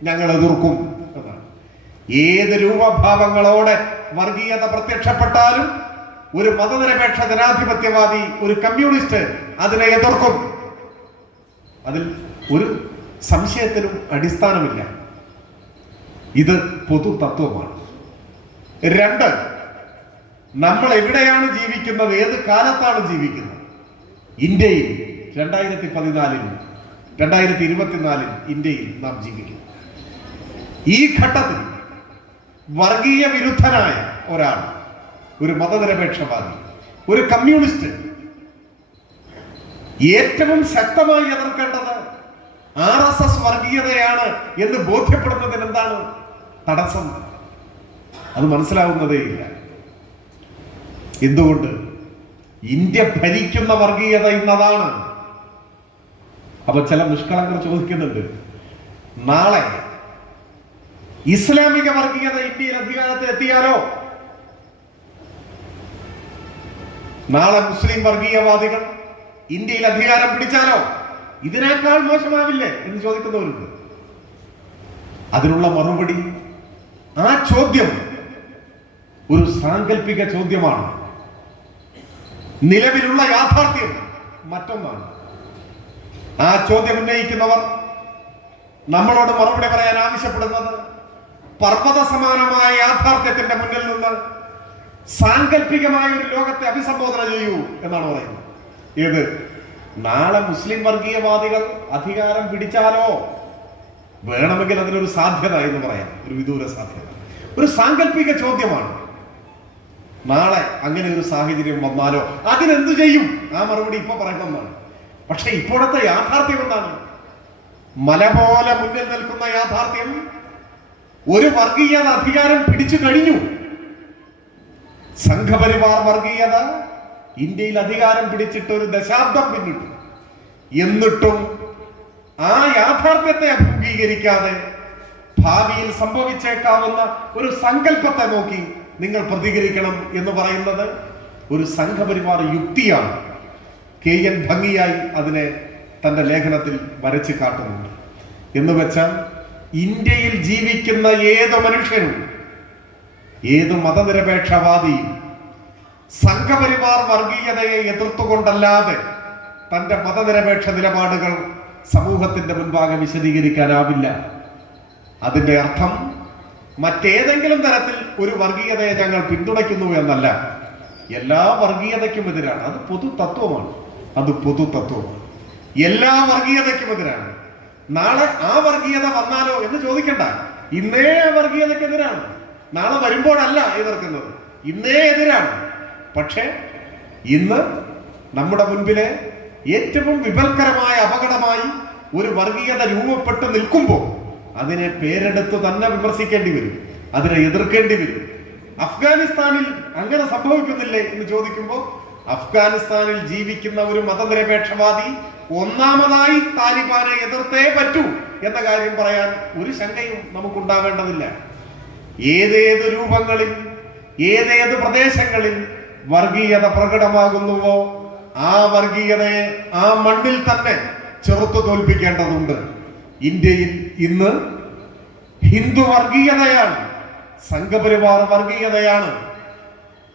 ഞങ്ങൾ എതിർക്കും എന്നാണ്. ഏത് രൂപഭാവങ്ങളോടെ വർഗീയത പ്രത്യക്ഷപ്പെട്ടാലും ഒരു മതനിരപേക്ഷ ജനാധിപത്യവാദി, ഒരു കമ്മ്യൂണിസ്റ്റ് അതിനെ എതിർക്കും. അതിൽ ഒരു സംശയത്തിനും അടിസ്ഥാനമില്ല. ഇത് പൊതു തത്വമാണ്. രണ്ട്, നമ്മൾ എവിടെയാണ് ജീവിക്കുന്നത്, ഏത് കാലത്താണ് ജീവിക്കുന്നത്? ഇന്ത്യയിൽ 2014 2024 ഇന്ത്യയിൽ നാം ജീവിക്കുന്നു. ഈ ഘട്ടത്തിൽ വർഗീയ വിരുദ്ധനായ ഒരാൾ, ഒരു മതനിരപേക്ഷവാദി, ഒരു കമ്മ്യൂണിസ്റ്റ് ഏറ്റവും ശക്തമായി എതിർക്കേണ്ടത് RSS വർഗീയതയാണ് എന്ന് ബോധ്യപ്പെടുന്നതിന് എന്താണ് തടസ്സം? അത് മനസ്സിലാവുന്നതേയില്ല. എന്തുകൊണ്ട്? ഇന്ത്യ ഭരിക്കുന്ന വർഗീയത ഇന്നതാണ്. അപ്പൊ ചില നിഷ്കളങ്കർ ചോദിക്കുന്നുണ്ട്, നാളെ ഇസ്ലാമിക വർഗീയത ഇന്ത്യയിൽ അധികാരത്തിൽ എത്തിയാലോ? നാളെ മുസ്ലിം വർഗീയവാദികൾ ഇന്ത്യയിൽ അധികാരം പിടിച്ചാലോ? ഇതിനേക്കാൾ മോശമാവില്ലേ എന്ന് ചോദിക്കുന്നവരുണ്ട്. അതിനുള്ള മറുപടി, ആ ചോദ്യം ഒരു സാങ്കല്പിക ചോദ്യമാണ്. നിലവിലുള്ള യാഥാർത്ഥ്യം മറ്റൊന്നാണ്. ആ ചോദ്യം ഉന്നയിക്കുന്നവർ നമ്മളോട് മറുപടി പറയാൻ ആവശ്യപ്പെടുന്നത് പർവ്വത സമാനമായ യാഥാർത്ഥ്യത്തിന്റെ മുന്നിൽ നിന്ന് സാങ്കല്പികമായ ഒരു ലോകത്തെ അഭിസംബോധന ചെയ്യൂ എന്നാണ് പറയുന്നത്. ഏത്? നാളെ മുസ്ലിം വർഗീയവാദികൾ അധികാരം പിടിച്ചാലോ? വേണമെങ്കിൽ അതിനൊരു സാധ്യത എന്ന് പറയാം, ഒരു വിദൂര സാധ്യത, ഒരു സാങ്കല്പിക ചോദ്യമാണ്. നാളെ അങ്ങനെ ഒരു സാഹചര്യം വന്നാലോ അതിനെന്തു ചെയ്യും? ആ മറുപടി ഇപ്പൊ പറയണമെന്നാണ്. പക്ഷെ ഇപ്പോഴത്തെ യാഥാർത്ഥ്യം എന്താണ്? മല പോലെ മുന്നിൽ നിൽക്കുന്ന യാഥാർത്ഥ്യം, ഒരു വർഗീയത അധികാരം പിടിച്ചു കഴിഞ്ഞു. സംഘപരിവാർ വർഗീയത ഇന്ത്യയിൽ അധികാരം പിടിച്ചിട്ട് ഒരു ദശാബ്ദം പിന്നിട്ടു. എന്നിട്ടും ആ യാഥാർത്ഥ്യത്തെ അഭിമുഖീകരിക്കാതെ ഭാവിയിൽ സംഭവിച്ചേക്കാവുന്ന ഒരു സങ്കല്പത്തെ നോക്കി നിങ്ങൾ പ്രതികരിക്കണം എന്ന് പറയുന്നത് ഒരു സംഘപരിവാർ യുക്തിയാണ്. KN ഭംഗിയായി അതിനെ തന്റെ ലേഖനത്തിൽ വരച്ച് കാട്ടുന്നുണ്ട്. എന്ന് വെച്ചാൽ ഇന്ത്യയിൽ ജീവിക്കുന്ന ഏത് മനുഷ്യനും, ഏത് മതനിരപേക്ഷവാദിയും സംഘപരിവാർ വർഗീയതയെ എതിർത്തുകൊണ്ടല്ലാതെ തന്റെ മതനിരപേക്ഷ നിലപാടുകൾ സമൂഹത്തിന്റെ മുൻപാകെ വിശദീകരിക്കാനാവില്ല. അതിന്റെ അർത്ഥം മറ്റേതെങ്കിലും തരത്തിൽ ഒരു വർഗീയതയെ ഞങ്ങൾ പിന്തുണയ്ക്കുന്നു എന്നല്ല. എല്ലാ വർഗീയതയ്ക്കും എതിരാണ്. അത് പൊതു തത്വമാണ്. എല്ലാ വർഗീയതയ്ക്കും എതിരാണ്. നാളെ ആ വർഗീയത വന്നാലോ എന്ന് ചോദിക്കണ്ട. ഇന്നേ ആ വർഗീയതയ്ക്കെതിരാണ്. നാളെ വരുമ്പോഴല്ല എതിർക്കുന്നത്, ഇന്നേ എതിരാണ്. പക്ഷെ ഇന്ന് നമ്മുടെ മുൻപിലെ ഏറ്റവും വിപൽക്കരമായ അപകടമായി ഒരു വർഗീയത രൂപപ്പെട്ട് നിൽക്കുമ്പോൾ അതിനെ പേരെടുത്ത് തന്നെ വിമർശിക്കേണ്ടി വരും, അതിനെ എതിർക്കേണ്ടി വരും. അഫ്ഗാനിസ്ഥാനിൽ അങ്ങനെ സംഭവിക്കുന്നില്ലേ എന്ന് ചോദിക്കുമ്പോൾ അഫ്ഗാനിസ്ഥാനിൽ ജീവിക്കുന്ന ഒരു മതനിരപേക്ഷവാദി ഒന്നാമതായി താലിബാനെ എതിർത്തേ പറ്റൂ എന്ന കാര്യം പറയാൻ ഒരു ശങ്കയും നമുക്കുണ്ടാവേണ്ടതില്ല. ഏതേത് രൂപങ്ങളിൽ, ഏതേത് പ്രദേശങ്ങളിൽ വർഗീയത പ്രകടമാകുന്നുവോ ആ വർഗീയതയെ ആ മണ്ണിൽ തന്നെ ചെറുത്തു തോൽപ്പിക്കേണ്ടതുണ്ട്. ഇന്ത്യയിൽ ഇന്ന് ഹിന്ദു വർഗീയതയാണ്, സംഘപരിവാർ വർഗീയതയാണ്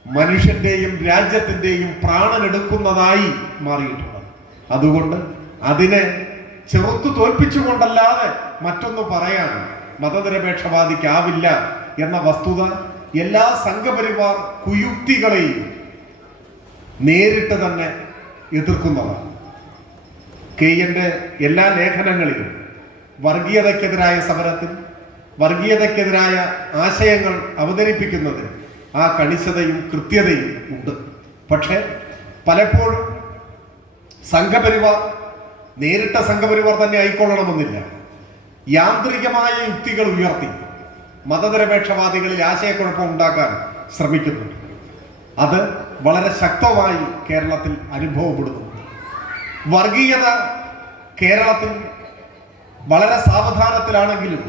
മനുഷ്യന്റെയും രാജ്യത്തിന്റെയും പ്രാണനെടുക്കുന്നതായി മാറിയിട്ടുള്ളത്. അതുകൊണ്ട് അതിനെ ചെറുത്തു തോൽപ്പിച്ചുകൊണ്ടല്ലാതെ മറ്റൊന്ന് പറയാൻ മതനിരപേക്ഷവാദിക്കാവില്ല എന്ന വസ്തുത എല്ലാ സംഘപരിവാർ കുയുക്തികളെയും നേരിട്ട് തന്നെ എതിർക്കുന്നതാണ്. KN എല്ലാ ലേഖനങ്ങളിലും വർഗീയതയ്ക്കെതിരായ സമരത്തിൽ, വർഗീയതയ്ക്കെതിരായ ആശയങ്ങൾ അവതരിപ്പിക്കുന്നതിൽ ആ കണിശതയും കൃത്യതയും ഉണ്ട്. പക്ഷേ പലപ്പോഴും സംഘപരിവാർ നേരിട്ട സംഘപരിവാർ തന്നെ ആയിക്കൊള്ളണമെന്നില്ല. യാന്ത്രികമായ യുക്തികൾ ഉയർത്തി മതനിരപേക്ഷവാദികളിൽ ആശയക്കുഴപ്പം ഉണ്ടാക്കാൻ ശ്രമിക്കുന്നുണ്ട്. അത് വളരെ ശക്തമായി കേരളത്തിൽ അനുഭവപ്പെടുന്നു. വർഗീയത കേരളത്തിൽ വളരെ സാവധാനത്തിലാണെങ്കിലും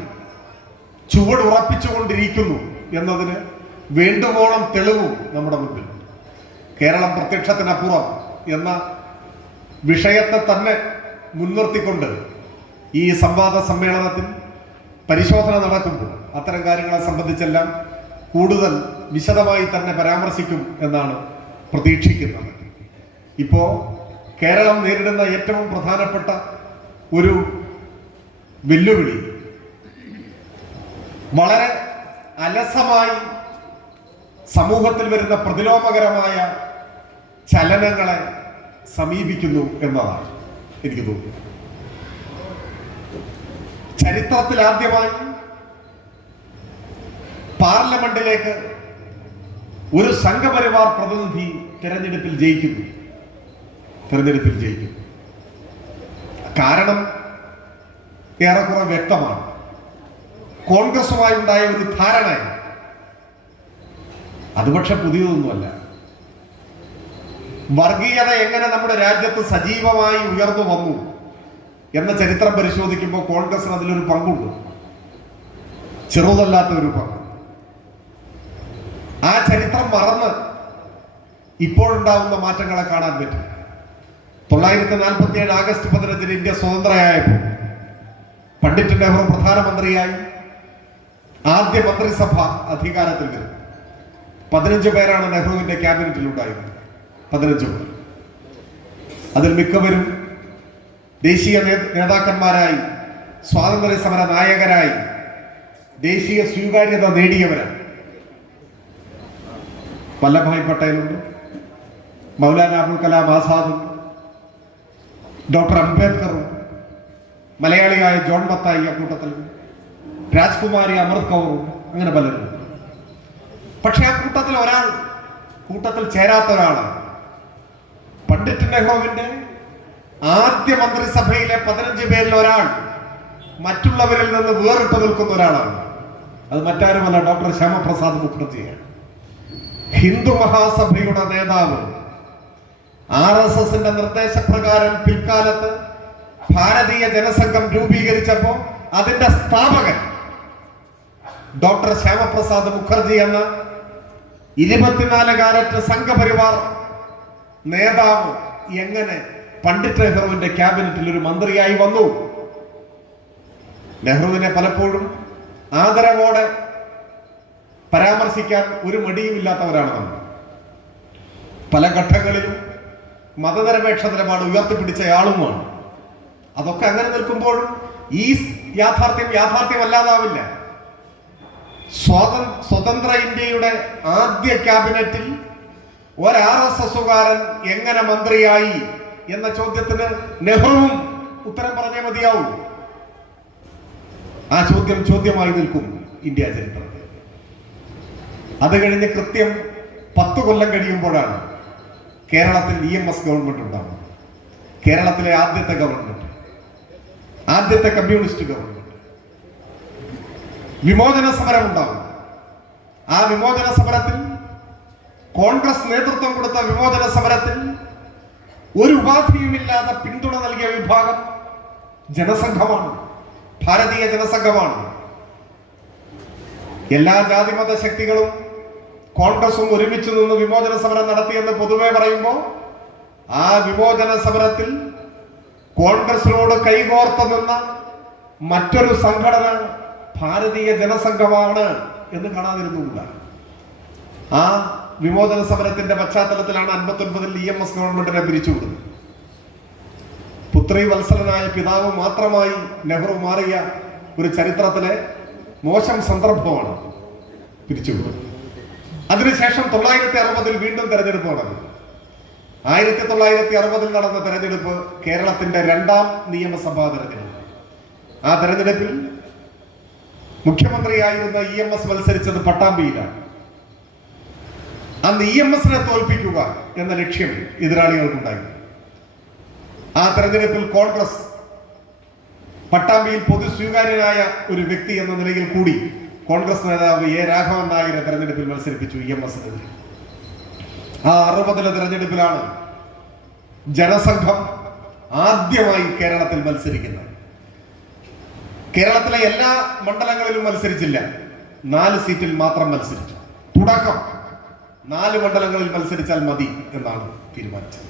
ചുവടുറപ്പിച്ചുകൊണ്ടിരിക്കുന്നു എന്നതിന് വേണ്ടുവോളം തെളിവും നമ്മുടെ മുമ്പിൽ. കേരളം പ്രത്യക്ഷത്തിനപ്പുറം എന്ന വിഷയത്തെ തന്നെ മുൻനിർത്തിക്കൊണ്ട് ഈ സംവാദ സമ്മേളനത്തിൽ പരിശോധന നടക്കുമ്പോൾ അത്തരം കാര്യങ്ങളെ സംബന്ധിച്ചെല്ലാം കൂടുതൽ വിശദമായി തന്നെ പരാമർശിക്കും എന്നാണ് പ്രതീക്ഷിക്കുന്നത്. ഇപ്പോൾ കേരളം നേരിടുന്ന ഏറ്റവും പ്രധാനപ്പെട്ട ഒരു വെല്ലുവിളി വളരെ അലസമായി സമൂഹത്തിൽ വരുന്ന പ്രതിലോമകരമായ ചലനങ്ങളെ സമീപിക്കുന്നു എന്നതാണ് എനിക്ക് തോന്നുന്നത്. ചരിത്രത്തിൽ ആദ്യമായി പാർലമെന്റിലേക്ക് ഒരു സംഘപരിവാർ പ്രതിനിധി തെരഞ്ഞെടുപ്പിൽ ജയിക്കുന്നു. കാരണം ഏറെക്കുറെ വ്യക്തമാണ്. കോൺഗ്രസുമായി ഉണ്ടായ ഒരു ധാരണ. അത് പക്ഷെ പുതിയതൊന്നുമല്ല. വർഗീയത എങ്ങനെ നമ്മുടെ രാജ്യത്ത് സജീവമായി ഉയർന്നു വന്നു എന്ന ചരിത്രം പരിശോധിക്കുമ്പോൾ കോൺഗ്രസിന് അതിലൊരു പങ്കുണ്ട്, ചെറുതല്ലാത്ത ഒരു പങ്ക്. ആ ചരിത്രം മറന്ന് ഇപ്പോഴുണ്ടാവുന്ന മാറ്റങ്ങളെ കാണാൻ പറ്റും. 1947 ആഗസ്റ്റ് 15 ഇന്ത്യ സ്വതന്ത്രയായപ്പോൾ പണ്ഡിറ്റ് നെഹ്റു പ്രധാനമന്ത്രിയായി ആദ്യ മന്ത്രിസഭ അധികാരത്തിൽ വരും. 15 പേരാണ് നെഹ്റുവിന്റെ ക്യാബിനറ്റിൽ ഉണ്ടായിരുന്നത്. 15 പേർ. അതിൽ മിക്കവരും ദേശീയ നേതാക്കന്മാരായി, സ്വാതന്ത്ര്യ സമര നായകരായി, ദേശീയ സ്വീകാര്യത നേടിയവരാണ്. വല്ലഭായ് പട്ടേലുണ്ട്, മൗലാന അബുൽ കലാം ആസാദുണ്ട്, ഡോക്ടർ അംബേദ്കറും, മലയാളിയായ ജോൺ മത്തായി അക്കൂട്ടത്തിൽ, രാജ്കുമാരി അമൃത് കൗറും, അങ്ങനെ പലരും. പക്ഷെ ആ കൂട്ടത്തിൽ ചേരാത്ത ഒരാളാണ് പണ്ഡിറ്റ് നെഹ്റുവിന്റെ ആദ്യ മന്ത്രിസഭയിലെ 15 പേരിൽ ഒരാൾ മറ്റുള്ളവരിൽ നിന്ന് വേറിട്ട് നിൽക്കുന്ന ഒരാളാണ്. അത് മറ്റാരുമല്ല, ഡോക്ടർ ശ്യാമപ്രസാദ് മുഖർജിയാണ്. ഹിന്ദു മഹാസഭയുടെ നേതാവ്. RSSന്റെ നിർദ്ദേശപ്രകാരം പിൽക്കാലത്ത് ഭാരതീയ ജനസംഘം രൂപീകരിച്ചപ്പോൾ അതിന്റെ സ്ഥാപകൻ ഡോക്ടർ ശ്യാമപ്രസാദ് മുഖർജി എന്ന 24 സംഘപരിവാർ നേതാവ് എങ്ങനെ പണ്ഡിറ്റ് നെഹ്റുവിന്റെ ക്യാബിനറ്റിൽ ഒരു മന്ത്രിയായി വന്നു? നെഹ്റുവിനെ പലപ്പോഴും ആദരവോടെ പരാമർശിക്കാൻ ഒരു മടിയുമില്ലാത്തവരാണ് നമ്മൾ. പല ഘട്ടങ്ങളിലും മതനിരപേക്ഷ നിലപാട് ഉയർത്തിപ്പിടിച്ചയാളുമാണ്. അതൊക്കെ അങ്ങനെ നിൽക്കുമ്പോഴും ഈ യാഥാർത്ഥ്യമല്ലാതാവില്ല. സ്വതന്ത്ര ഇന്ത്യയുടെ ആദ്യ ക്യാബിനറ്റിൽ ഒരു RSSകാരൻ എങ്ങനെ മന്ത്രിയായി എന്ന ചോദ്യത്തിന് നെഹ്റുവും ഉത്തരം പറഞ്ഞേ മതിയാവൂ. ആ ചോദ്യമായി നിൽക്കും ഇന്ത്യ ചരിത്രത്തിൽ. അത് കഴിഞ്ഞ് കൃത്യം 10 കൊല്ലം കഴിയുമ്പോഴാണ് കേരളത്തിൽ EMS ഗവൺമെന്റ് ഉണ്ടാകുന്നത്. കേരളത്തിലെ ആദ്യത്തെ ഗവൺമെന്റ്, ആദ്യത്തെ കമ്മ്യൂണിസ്റ്റ് ഗവൺമെന്റ്. വിമോചന സമരം ഉണ്ടാകും. ആ വിമോചന സമരത്തിൽ, കോൺഗ്രസ് നേതൃത്വം കൊടുത്ത വിമോചന സമരത്തിൽ ഒരു ഉപാധിയുമില്ലാതെ പിന്തുണ നൽകിയ വിഭാഗം ജനസംഘമാണ്, ഭാരതീയ ജനസംഘമാണ്. എല്ലാ ജാതിമത ശക്തികളും കോൺഗ്രസും ഒരുമിച്ച് നിന്ന് വിമോചന സമരം നടത്തിയെന്ന് പൊതുവെ പറയുമ്പോൾ ആ വിമോചന സമരത്തിൽ കോൺഗ്രസിനോട് കൈകോർത്ത് നിന്ന മറ്റൊരു സംഘടന ഭാരതീയ ജനസംഘമാണ് എന്ന് കാണാതിരുന്നില്ല. ആ വിമോചന സമരത്തിന്റെ പശ്ചാത്തലത്തിലാണ് 59-ൽ EMS ഗവൺമെന്റിനെ പിരിച്ചുവിടുന്നത്. പുത്രി വത്സലനായ പിതാവ് മാത്രമായി നെഹ്റു മാറിയ ഒരു ചരിത്രത്തിലെ മോശം സന്ദർഭമാണ് പിരിച്ചുവിടുന്നത്. അതിനുശേഷം 1960-ൽ വീണ്ടും തെരഞ്ഞെടുപ്പ് നടന്നു. 1960-ൽ നടന്ന തെരഞ്ഞെടുപ്പ് കേരളത്തിന്റെ 2ാം നിയമസഭാ തെരഞ്ഞെടുപ്പ്. ആ തെരഞ്ഞെടുപ്പിൽ മുഖ്യമന്ത്രിയായിരുന്ന EMS മത്സരിച്ചത് പട്ടാമ്പിയിലാണ്. അന്ന് EMSനെ തോൽപ്പിക്കുക എന്ന ലക്ഷ്യം എതിരാളികൾക്കുണ്ടായിരുന്നു. ആ തെരഞ്ഞെടുപ്പിൽ കോൺഗ്രസ് പട്ടാമ്പിയിൽ പൊതു സ്വീകാര്യനായ ഒരു വ്യക്തി എന്ന നിലയിൽ കൂടി കോൺഗ്രസ് നേതാവ് A. രാഘവൻ നായരെ തെരഞ്ഞെടുപ്പിൽ മത്സരിപ്പിച്ചു EMSനെതിരെ. ആ 60-ലെ തെരഞ്ഞെടുപ്പിലാണ് ജനസംഘം ആദ്യമായി കേരളത്തിൽ മത്സരിക്കുന്നത്. കേരളത്തിലെ എല്ലാ മണ്ഡലങ്ങളിലും മത്സരിച്ചില്ല, 4 സീറ്റിൽ മാത്രം മത്സരിച്ചു. തുടക്കം 4 മണ്ഡലങ്ങളിൽ മത്സരിച്ചാൽ മതി എന്നാണ് തീരുമാനിച്ചത്.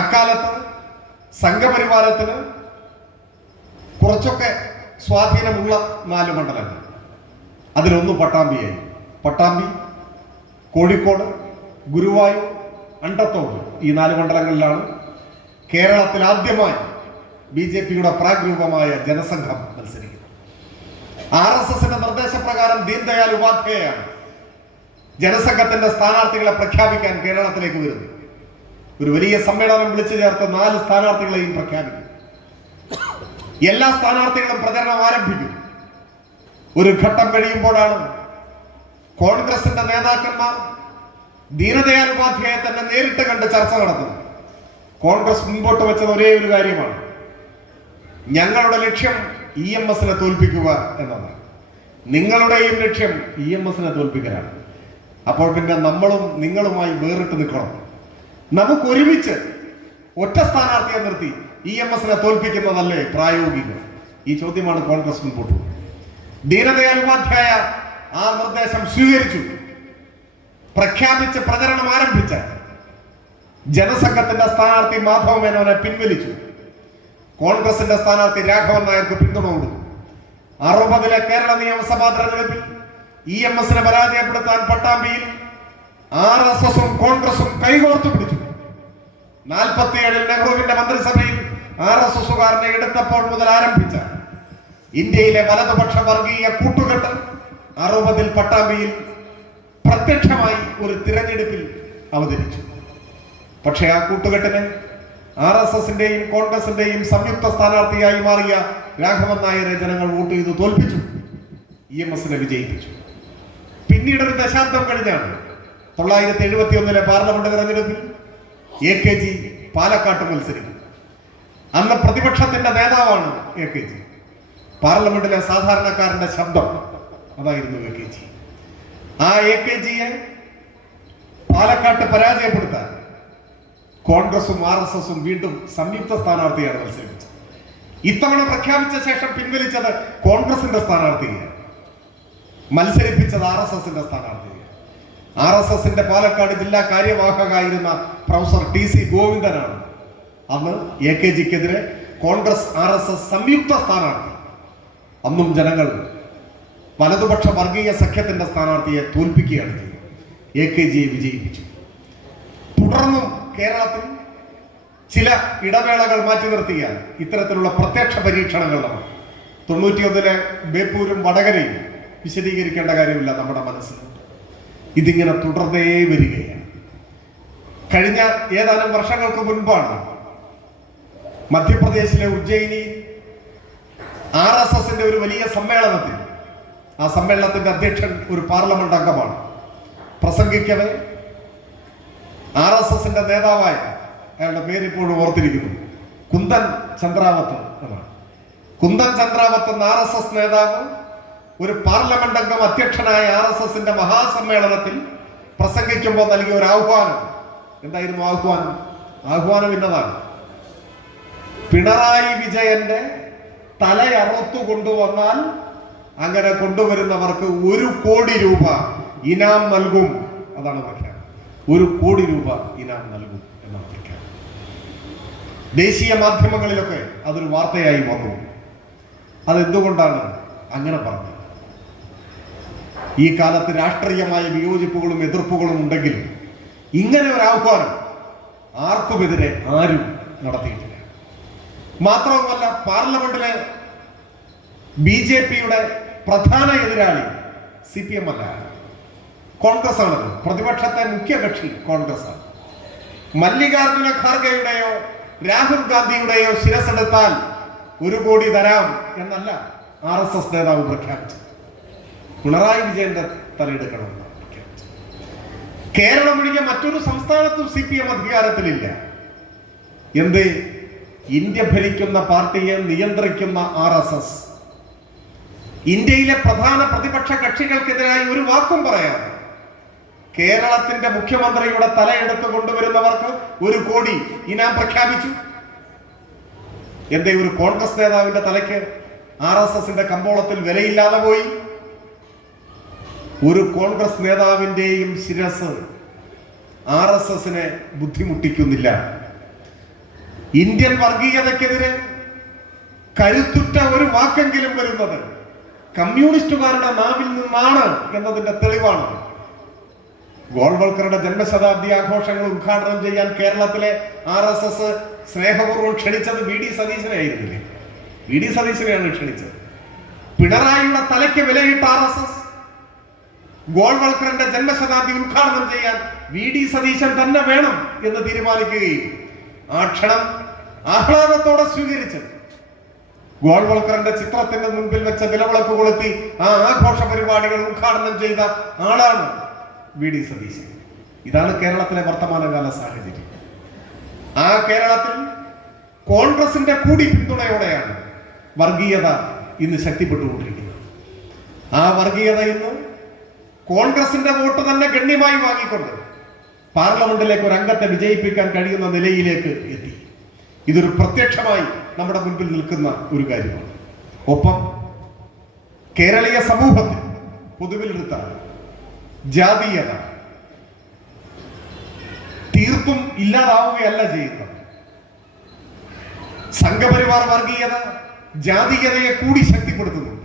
അക്കാലത്ത് സംഘപരിവാരത്തിന് കുറച്ചൊക്കെ സ്വാധീനമുള്ള 4 മണ്ഡലങ്ങൾ, അതിലൊന്ന് പട്ടാമ്പിയായി. പട്ടാമ്പി, കോഴിക്കോട്, ഗുരുവായൂർ, അണ്ടത്തോട്, ഈ 4 മണ്ഡലങ്ങളിലാണ് കേരളത്തിൽ ആദ്യമായി BJPയുടെ പ്രാഗ്രൂപമായ ജനസംഘം മത്സരിക്കുന്നത്. RSSന്റെ നിർദ്ദേശപ്രകാരം ദീൻദയാൽ ഉപാധ്യായാണ് ജനസംഘത്തിന്റെ സ്ഥാനാർത്ഥികളെ പ്രഖ്യാപിക്കാൻ കേരളത്തിലേക്ക് വരുന്നു. ഒരു വലിയ സമ്മേളനം വിളിച്ചു ചേർത്ത് 4 സ്ഥാനാർത്ഥികളെയും പ്രഖ്യാപിക്കും. എല്ലാ സ്ഥാനാർത്ഥികളും പ്രചരണം ആരംഭിക്കും. ഒരു ഘട്ടം കഴിയുമ്പോഴാണ് കോൺഗ്രസിന്റെ നേതാക്കന്മാർ ദീനദയാൽ ഉപാധ്യായെ തന്നെ നേരിട്ട് കണ്ട് ചർച്ച നടത്തുന്നത്. കോൺഗ്രസ് മുൻപോട്ട് വെച്ചത് ഒരേ ഒരു കാര്യമാണ്, ഞങ്ങളുടെ ലക്ഷ്യം EMSനെ തോൽപ്പിക്കുക എന്നതാണ്. നിങ്ങളുടെയും ലക്ഷ്യം EMSനെ തോൽപ്പിക്കലാണ്. അപ്പോൾ പിന്നെ നമ്മളും നിങ്ങളുമായി വേറിട്ട് നിൽക്കണം. നമുക്ക് ഒരുമിച്ച് ഒറ്റ സ്ഥാനാർത്ഥിയെ നിർത്തി EMSനെ തോൽപ്പിക്കുന്നതല്ലേ പ്രായോഗികം? ഈ ചോദ്യമാണ് കോൺഗ്രസ് മുൻപോട്ട്. ദീനദയാൽ ഉപാധ്യായ ആ നിർദ്ദേശം സ്വീകരിച്ചു. പ്രഖ്യാപിച്ച് പ്രചരണം ആരംഭിച്ച ജനസംഘത്തിന്റെ സ്ഥാനാർത്ഥി മാധവ മേനോനെ പിൻവലിച്ചു. കോൺഗ്രസിന്റെ സ്ഥാനാർത്ഥി രാഘവൻ നായർക്ക് പിന്തുണ കൊടുത്തു. 60-ലെ കേരള നിയമസഭാ തെരഞ്ഞെടുപ്പിൽ EMSനെ പരാജയപ്പെടുത്താൻ പട്ടാമ്പിയിൽ RSSും കോൺഗ്രസും കൈകോർത്തു പിടിച്ചു. 47-ൽ നെഹ്റുവിന്റെ മന്ത്രിസഭയിൽ RSSുകാരനെ എടുത്തപ്പോൾ മുതൽ ആരംഭിച്ച ഇന്ത്യയിലെ വലതുപക്ഷ വർഗീയ കൂട്ടുകെട്ട് 60-ൽ പട്ടാമ്പിയിൽ പ്രത്യക്ഷമായി ഒരു തിരഞ്ഞെടുപ്പിൽ അവതരിച്ചു. പക്ഷേ ആ കൂട്ടുകെട്ടിനെ RSSന്റെയും കോൺഗ്രസിന്റെയും സംയുക്ത സ്ഥാനാർത്ഥിയായി മാറിയ രാഘവൻ നായരെ ജനങ്ങൾ വോട്ട് ചെയ്ത് തോൽപ്പിച്ചു, EMSനെ വിജയിപ്പിച്ചു. പിന്നീട് ഒരു ദശാബ്ദം കഴിഞ്ഞാണ് 971-ലെ പാർലമെന്റ് തെരഞ്ഞെടുപ്പിൽ AKG പാലക്കാട്ട് മത്സരിക്കും. അന്ന് പ്രതിപക്ഷത്തിന്റെ നേതാവാണ് AKG. പാർലമെന്റിലെ സാധാരണക്കാരന്റെ ശബ്ദം അതായിരുന്നു AKG. ആ AKGയെ പാലക്കാട്ട് പരാജയപ്പെടുത്താൻ കോൺഗ്രസും RSSും വീണ്ടും സംയുക്ത സ്ഥാനാർത്ഥിയാണ് മത്സരിപ്പിച്ചത്. ഇത്തവണ പ്രഖ്യാപിച്ച ശേഷം പിൻവലിച്ചത് കോൺഗ്രസിന്റെ സ്ഥാനാർത്ഥിയെ, മത്സരിപ്പിച്ചത് RSSന്റെ സ്ഥാനാർത്ഥിയെ. RSSന്റെ പാലക്കാട് ജില്ലാ കാര്യവാഹകായിരുന്ന പ്രൊഫസർ TC ഗോവിന്ദനാണ് അന്ന് AKGക്കെതിരെ കോൺഗ്രസ് RSS സംയുക്ത സ്ഥാനാർത്ഥി. അന്നും ജനങ്ങൾ വലതുപക്ഷ വർഗീയ സഖ്യത്തിന്റെ സ്ഥാനാർത്ഥിയെ തോൽപ്പിക്കുകയാണ് ചെയ്തത്. AKGയെ വിജയിപ്പിച്ചു. തുടർന്നും കേരളത്തിൽ ചില ഇടവേളകൾ മാറ്റി നിർത്തിയാൽ ഇത്തരത്തിലുള്ള പ്രത്യക്ഷ പരീക്ഷണങ്ങൾ നമ്മൾ 91-ലെ ബേപ്പൂരും വടകരയും വിശദീകരിക്കേണ്ട കാര്യമില്ല നമ്മുടെ മനസ്സിൽ. ഇതിങ്ങനെ തുടർന്നേ വരികയാണ്. കഴിഞ്ഞ ഏതാനും വർഷങ്ങൾക്ക് മുൻപാണ് മധ്യപ്രദേശിലെ ഉജ്ജയിനി RSSന്റെ ഒരു വലിയ സമ്മേളനത്തിൽ, ആ സമ്മേളനത്തിന്റെ അധ്യക്ഷൻ ഒരു പാർലമെന്റ് അംഗമാണ്, പ്രസംഗിക്കവേ RSSന്റെ നേതാവായ, അയാളുടെ പേര് ഇപ്പോഴും ഓർത്തിരിക്കുന്നു, കുന്ദൻ ചന്ദ്രാവത്ത് എന്നാണ്. കുന്ദൻ ചന്ദ്രാവത്ത് എന്ന RSS നേതാവ് ഒരു പാർലമെന്റ് അംഗം അധ്യക്ഷനായ RSSന്റെ മഹാസമ്മേളനത്തിൽ പ്രസംഗിക്കുമ്പോൾ നൽകിയ ഒരു ആഹ്വാനം എന്തായിരുന്നു? ആഹ്വാനം ഇന്നതാണ്: പിണറായി വിജയന്റെ തലയറുത്തു കൊണ്ടുവന്നാൽ അങ്ങനെ കൊണ്ടുവരുന്നവർക്ക് 1 കോടി രൂപ ഇനാം നൽകും. അതാണ് പ്രഖ്യാപനം. 1 കോടി രൂപ ഇനാം നൽകും എന്നാണ് പ്രഖ്യാപനം. ദേശീയ മാധ്യമങ്ങളിലൊക്കെ അതൊരു വാർത്തയായി വന്നു. അതെന്തുകൊണ്ടാണ് അങ്ങനെ പറഞ്ഞത്? ഈ കാലത്ത് രാഷ്ട്രീയമായ വിയോജിപ്പുകളും എതിർപ്പുകളും ഉണ്ടെങ്കിലും ഇങ്ങനെ ഒരു ആഹ്വാനം ആർക്കുമെതിരെ ആരും നടത്തിയിട്ടില്ല. മാത്രവുമല്ല, പാർലമെന്റിലെ BJPയുടെ പ്രധാന എതിരാളി CPM അല്ല, കോൺഗ്രസ് ആണല്ലോ. പ്രതിപക്ഷത്തെ മുഖ്യ കക്ഷി കോൺഗ്രസ് ആണ്. മല്ലികാർജുന ഖാർഗെയുടെയോ രാഹുൽ ഗാന്ധിയുടെയോ ശിരസെടുത്താൽ 1 കോടി തരാം എന്നല്ല RSS നേതാവ് പ്രഖ്യാപിച്ചത്. പിണറായി വിജയന്റെ തലയെടുക്കണമെന്ന് പ്രഖ്യാപിച്ചു. കേരളം ഒഴികെ മറ്റൊരു സംസ്ഥാനത്തും CPM അധികാരത്തിലില്ല. എന്ത്? ഇന്ത്യ ഭരിക്കുന്ന പാർട്ടിയെ നിയന്ത്രിക്കുന്ന RSS ഇന്ത്യയിലെ പ്രധാന പ്രതിപക്ഷ കക്ഷികൾക്കെതിരായി ഒരു വാക്കും പറയാതെ കേരളത്തിന്റെ മുഖ്യമന്ത്രിയുടെ തലയെടുത്ത് കൊണ്ടുവരുന്നവർക്ക് 1 കോടി ഇനാം പ്രഖ്യാപിച്ചു. എന്തേ ഒരു കോൺഗ്രസ് നേതാവിന്റെ തലയ്ക്ക് RSSന്റെ കമ്പോളത്തിൽ വിലയില്ലാതെ പോയി? ഒരു കോൺഗ്രസ് നേതാവിന്റെയും ശിരസ് RSSനെ ബുദ്ധിമുട്ടിക്കുന്നില്ല. ഇന്ത്യൻ വർഗീയതയ്ക്കെതിരെ കരുത്തുറ്റ ഒരു വാക്കെങ്കിലും വരുന്നത് കമ്മ്യൂണിസ്റ്റുകാരുടെ നാവിൽ നിന്നാണ് എന്നതിന്റെ തെളിവാണ്. ഗോൾവൽക്കറുടെ ജന്മശതാബ്ദി ആഘോഷങ്ങൾ ഉദ്ഘാടനം ചെയ്യാൻ കേരളത്തിലെ RSS സ്നേഹപൂർവ്വം ക്ഷണിച്ചത് VD സതീശനെ ആയിരുന്നില്ലേ? VD സതീശനെയാണ് ക്ഷണിച്ചത്. പിണറായിയുടെ തലയ്ക്ക് വിലയിട്ട RSS ഗോൾവൽക്കറിന്റെ ജന്മശതാബ്ദി ഉദ്ഘാടനം ചെയ്യാൻ VD സതീശൻ തന്നെ വേണം എന്ന് തീരുമാനിക്കുകയും ആ ക്ഷണം ആഹ്ലാദത്തോടെ സ്വീകരിച്ചത് ഗോൾവൽക്കറിന്റെ ചിത്രത്തിന്റെ മുൻപിൽ വെച്ച നിലവിളക്ക് കൊളുത്തി ആ ആഘോഷ പരിപാടികൾ ഉദ്ഘാടനം ചെയ്ത ആളാണ് VD സതീശൻ. ഇതാണ് കേരളത്തിലെ വർത്തമാനകാല സാഹചര്യം. ആ കേരളത്തിൽ കോൺഗ്രസിന്റെ കൂടി പിന്തുണയോടെയാണ് വർഗീയത ഇന്ന് ശക്തിപ്പെട്ടുകൊണ്ടിരിക്കുന്നത്. ആ വർഗീയത ഇന്ന് കോൺഗ്രസിന്റെ വോട്ട് തന്നെ ഗണ്യമായി വാങ്ങിക്കൊണ്ട് പാർലമെന്റിലേക്ക് ഒരു അംഗത്തെ വിജയിപ്പിക്കാൻ കഴിയുന്ന നിലയിലേക്ക് എത്തി. ഇതൊരു പ്രത്യക്ഷമായി നമ്മുടെ മുൻപിൽ നിൽക്കുന്ന ഒരു കാര്യമാണ്. ഒപ്പം കേരളീയ സമൂഹത്തിൽ പൊതുവിലെടുത്ത ജാതീയത തീർത്തും ഇല്ലാതാവുകയല്ല ചെയ്യുന്നത്. സംഘപരിവാർ വർഗീയത ജാതീയതയെ കൂടി ശക്തിപ്പെടുത്തുന്നുണ്ട്.